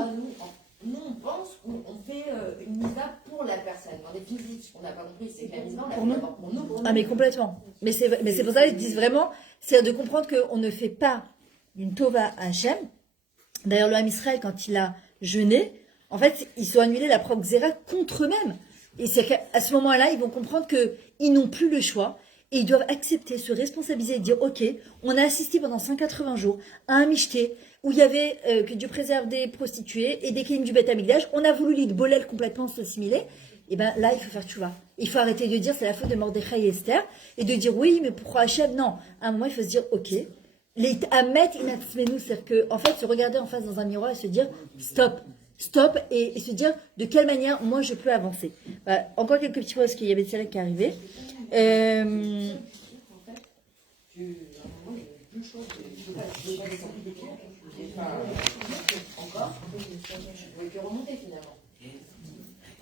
Nous, on pense qu'on fait une mitzvah pour la personne. Dans les physiques, ce qu'on n'a pas compris, c'est que la mitzvah, on l'a fait d'abord pour nous. Ah, mais complètement. Mais c'est pour ça qu'ils disent vraiment, c'est de comprendre qu'on ne fait pas une tova à Hachem. D'ailleurs, le Ham Israël, quand il a jeûné, en fait, ils sont annulés la propre xéra contre eux-mêmes. Et c'est qu'à ce moment-là, ils vont comprendre qu'ils n'ont plus le choix. Et ils doivent accepter, se responsabiliser et dire, ok, on a assisté pendant 180 jours à un michté où il y avait, que Dieu préserve, des prostituées et des kélim du Beth Amikdash. On a voulu l'île Bolel complètement s'assimiler. Et ben là, il faut faire tchouva. Il faut arrêter de dire c'est la faute de Mordechai et Esther et de dire oui, mais pourquoi Hachem? Non. À un moment, il faut se dire, ok, les Hamet inatzmenu, c'est-à-dire que, en fait, se regarder en face dans un miroir et se dire, stop, et se dire de quelle manière moi je peux avancer. Voilà. Encore quelques petits points parce qu'il y avait Cyril qui est arrivé.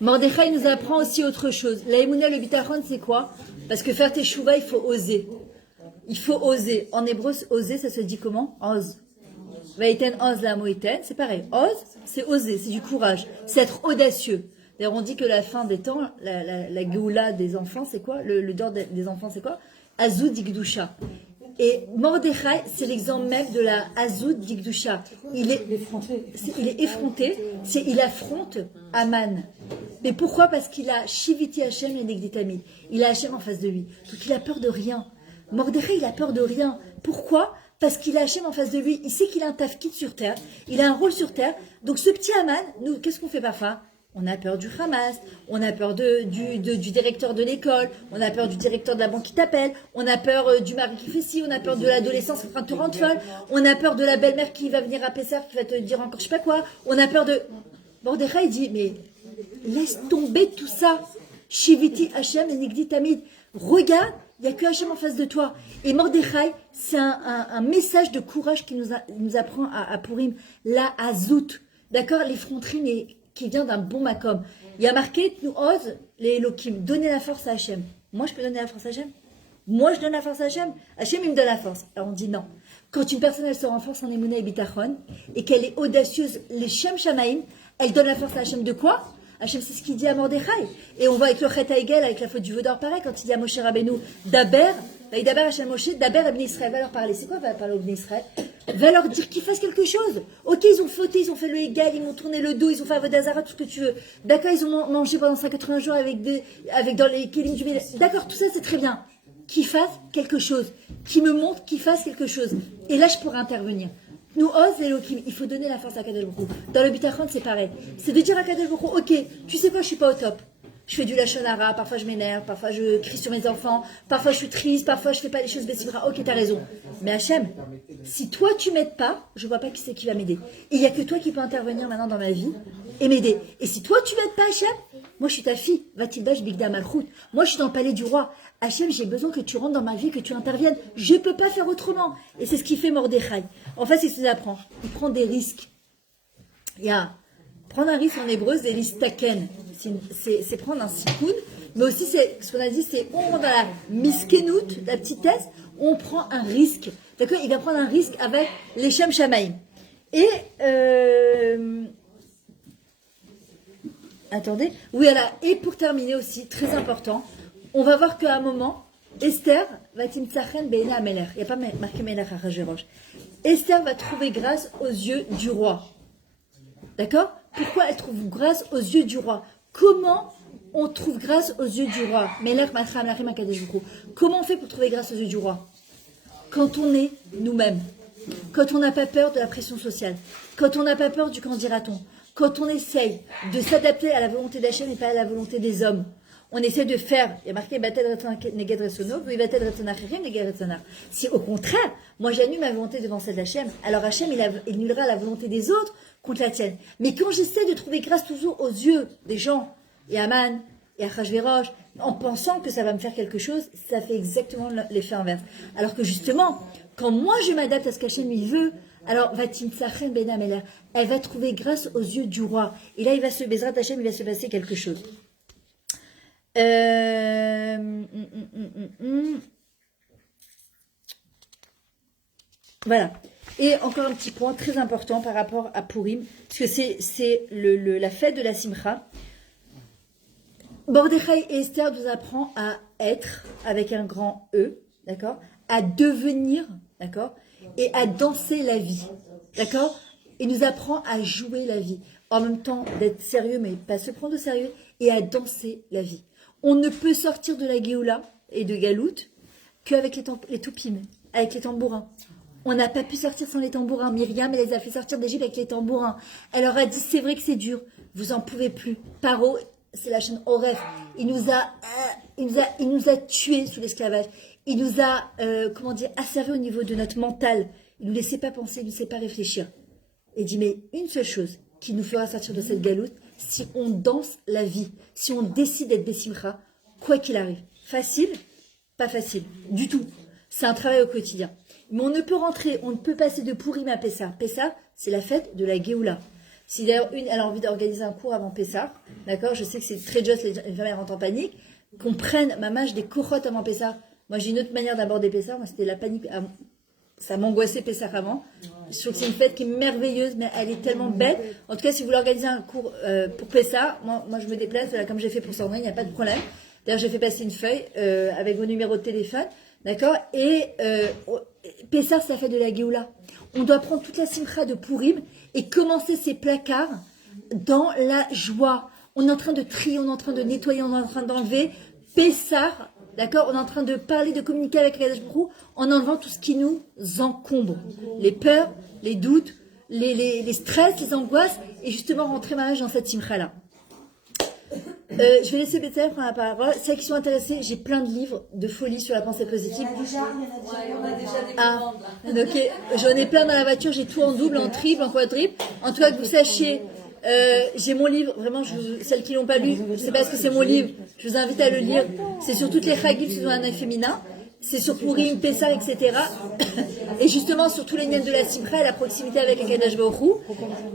Mordechai nous apprend aussi autre chose. La Emouna, le bitachon, c'est quoi? Parce que faire tes chouvas, il faut oser. Il faut oser. En hébreu, oser, ça se dit comment? Oz. Vaïten oz la moïten, c'est pareil. Oz, c'est oser, c'est du courage, c'est être audacieux. D'ailleurs, on dit que la fin des temps, la geoula des enfants, c'est quoi? Le dehors des enfants, c'est quoi? Azud d'Igdusha. Et Mordechai, c'est l'exemple même de la Azud d'Igdusha. Il est effronté, il affronte Aman. Mais pourquoi? Parce qu'il a Shiviti Hashem et Negditamid. Il a Hashem en face de lui. Donc il a peur de rien. Mordechai, il a peur de rien. Pourquoi? Parce qu'il a Hachem en face de lui, il sait qu'il a un tafkid sur terre, il a un rôle sur terre. Donc ce petit Haman, nous, qu'est-ce qu'on fait parfois? On a peur du Hamas, on a peur du directeur de l'école, on a peur du directeur de la banque qui t'appelle, on a peur du mari qui fait ci, on a peur de l'adolescence qui est en train de te rendre folle, on a peur de la belle-mère qui va venir à Pessah, qui va te dire encore je sais pas quoi, on a peur de... Mordechai, il dit, mais laisse tomber tout ça. Shiviti Hachem et Nigdi Tamid. Regarde, il n'y a que Hachem en face de toi. Et Mordechai, c'est un message de courage qui nous apprend à Purim, la Azout. D'accord? L'effronterie, mais qui vient d'un bon makom. Il y a marqué, nous ose les Elohim, donner la force à Hachem. Moi, je peux donner la force à Hachem? Moi, je donne la force à Hachem? Hachem, il me donne la force. Alors, on dit non. Quand une personne, elle se renforce en Emouna et Bitachon, et qu'elle est audacieuse, les Shem Shamaim, elle donne la force à Hachem de quoi? Hachem, c'est ce qu'il dit à Mordechai. Et on voit avec le Chet Haïgel, avec la faute du Vaudor, pareil, quand il dit à Moshe Rabbeinu, Daber, Daber Hachem Moshe, Daber à Bnei Israël, va leur parler. C'est quoi va parler au Bnei Israël? Va leur dire qu'ils fassent quelque chose. Ok, ils ont fauté, ils ont fait le Hegel, ils m'ont tourné le dos, ils ont fait Avodazara, tout ce que tu veux. D'accord, ils ont mangé pendant 180 jours avec dans les Kélim du Béli. D'accord, tout ça c'est très bien. Qu'ils fassent quelque chose. Qu'ils me montrent qu'ils fassent quelque chose. Et là, je pourrais intervenir. Nous, ose Elohim, il faut donner la force à Kadosh Baruch Hu. Dans le Bitachon, c'est pareil. C'est de dire à Kadosh Baruch Hu, ok, tu sais quoi, je suis pas au top. Je fais du lachon hara, parfois je m'énerve, parfois je crie sur mes enfants, parfois je suis triste, parfois je fais pas les choses bessibra. Ok, t'as raison. Mais Hachem, si toi tu m'aides pas, je vois pas qui c'est qui va m'aider. Et il y a que toi qui peux intervenir maintenant dans ma vie et m'aider. Et si toi tu m'aides pas, Hachem, moi je suis ta fille, Vatildash Bigda Malchut. Moi je suis dans le palais du roi. Hachem, j'ai besoin que tu rentres dans ma vie, que tu interviennes. Je peux pas faire autrement. Et c'est ce qu'il fait Mordechai. En fait, c'est ce qu'il apprend. Il prend des risques. Il y a prendre un risque en hébreu, c'est listaken. C'est prendre un sikoun. Mais aussi, c'est ce qu'on a dit, c'est on va la miskenout, la petitesse, on prend un risque. D'accord? Il va prendre un risque avec les Shem Shamaim. Et attendez. Oui, voilà. Et pour terminer aussi, très important, on va voir qu'à un moment, Esther va timtsachen be'ene ameler. Il n'y a pas marqué melech à Rajerosh. Esther va trouver grâce aux yeux du roi. D'accord? Pourquoi elle trouve grâce aux yeux du roi? Comment on trouve grâce aux yeux du roi? Melech Macham Lachim Akadosh Baruch Hu. Comment on fait pour trouver grâce aux yeux du roi? Quand on est nous-mêmes. Quand on n'a pas peur de la pression sociale. Quand on n'a pas peur du qu'en dira-t-on. Quand on essaye de s'adapter à la volonté d'Hachem et pas à la volonté des hommes. on essaie de faire, il y a marqué Batel Retzonach Neged Retzonot, oui Batel Retzonach Echem Neged Retzonach. Si au contraire, moi j'annule ma volonté devant celle d'Hachem, alors Hachem il annulera la volonté des autres contre la tienne. Mais quand j'essaie de trouver grâce toujours aux yeux des gens, et Aman, et Achashverosh, en pensant que ça va me faire quelque chose, ça fait exactement l'effet inverse. Alors que justement, quand moi je m'adapte à ce qu'Hachem il veut, alors Vatimtsachen Ben Ameler, elle va trouver grâce aux yeux du roi. Et là il va se Bezrat Hachem, il va se passer quelque chose. Voilà. Et encore un petit point très important par rapport à Purim, parce que c'est la fête de la Simcha. Mordechai et Esther nous apprend à être, avec un grand E, d'accord, à devenir, d'accord, et à danser la vie, d'accord. Il nous apprend à jouer la vie, en même temps d'être sérieux, mais pas se prendre au sérieux, et à danser la vie. On ne peut sortir de la Géoula et de Galout qu'avec les toupim, avec les tambourins. On n'a pas pu sortir sans les tambourins. Myriam, elle les a fait sortir d'Égypte avec les tambourins. Elle leur a dit, c'est vrai que c'est dur, vous en pouvez plus. Paro, c'est la chaîne Oref. Il nous a tués sous l'esclavage. Il nous a, asservis au niveau de notre mental. Il ne nous laissait pas penser, il ne nous laissait pas réfléchir. Et il dit, mais une seule chose qui nous fera sortir de cette galoute, si on danse la vie, si on décide d'être Bessimcha, quoi qu'il arrive. Facile? Pas facile. Du tout. C'est un travail au quotidien. Mais on ne peut passer de Purim à Pessah. Pessah, c'est la fête de la Géoula. Si d'ailleurs elle a envie d'organiser un cours avant Pessah, d'accord, je sais que c'est très juste, les femmes rentrent en panique, qu'on prenne ma mâche des cochottes avant Pessah. Moi, j'ai une autre manière d'aborder Pessah. Moi, c'était la panique. Ça m'angoissait Pessah avant. Je trouve que c'est une fête qui est merveilleuse, mais elle est tellement belle. En tout cas, si vous voulez organiser un cours pour Pessah, moi je me déplace, voilà, comme j'ai fait pour Sandrine, il n'y a pas de problème. D'ailleurs, j'ai fait passer une feuille avec vos numéros de téléphone, d'accord. Et Pessah, c'est la fête de la Géoula. On doit prendre toute la simcha de Purim et commencer ces placards dans la joie. On est en train de trier, on est en train de nettoyer, on est en train d'enlever. Pessah, d'accord, on est en train de parler, de communiquer avec Akadosh Baruch Hu en enlevant tout ce qui nous encombre. Les peurs, les doutes, les stress, les angoisses, et justement rentrer mariage dans cette simcha-là. Je vais laisser Bethel prendre la parole. Celles qui sont intéressées, j'ai plein de livres de folie sur la pensée positive. On a déjà des commandes là. Ok, j'en ai plein dans la voiture, j'ai tout en double, en triple, en quadruple. En tout cas, que vous sachiez, j'ai mon livre, vraiment, celles qui l'ont pas lu, je sais pas ce que c'est mon livre, je vous invite à le lire. C'est sur toutes les chagim qui sont un féminin. C'est sur Purim, Pessah, etc. Et justement sur tous les nièces de la Simcha et la proximité avec Akadosh Baruch Hu.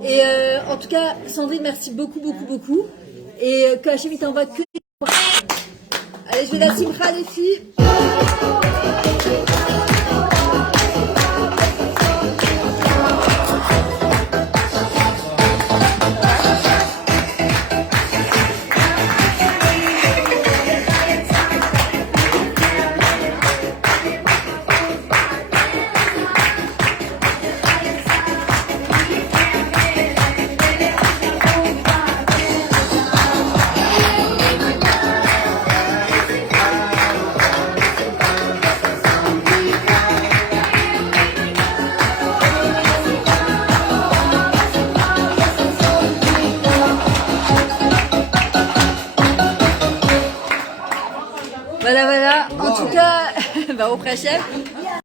Et en tout cas, Sandrine, merci beaucoup. Et que Hachem t'envoie que des... Allez, je vais la Simcha, les filles. Voilà. En tout cas, au prochain.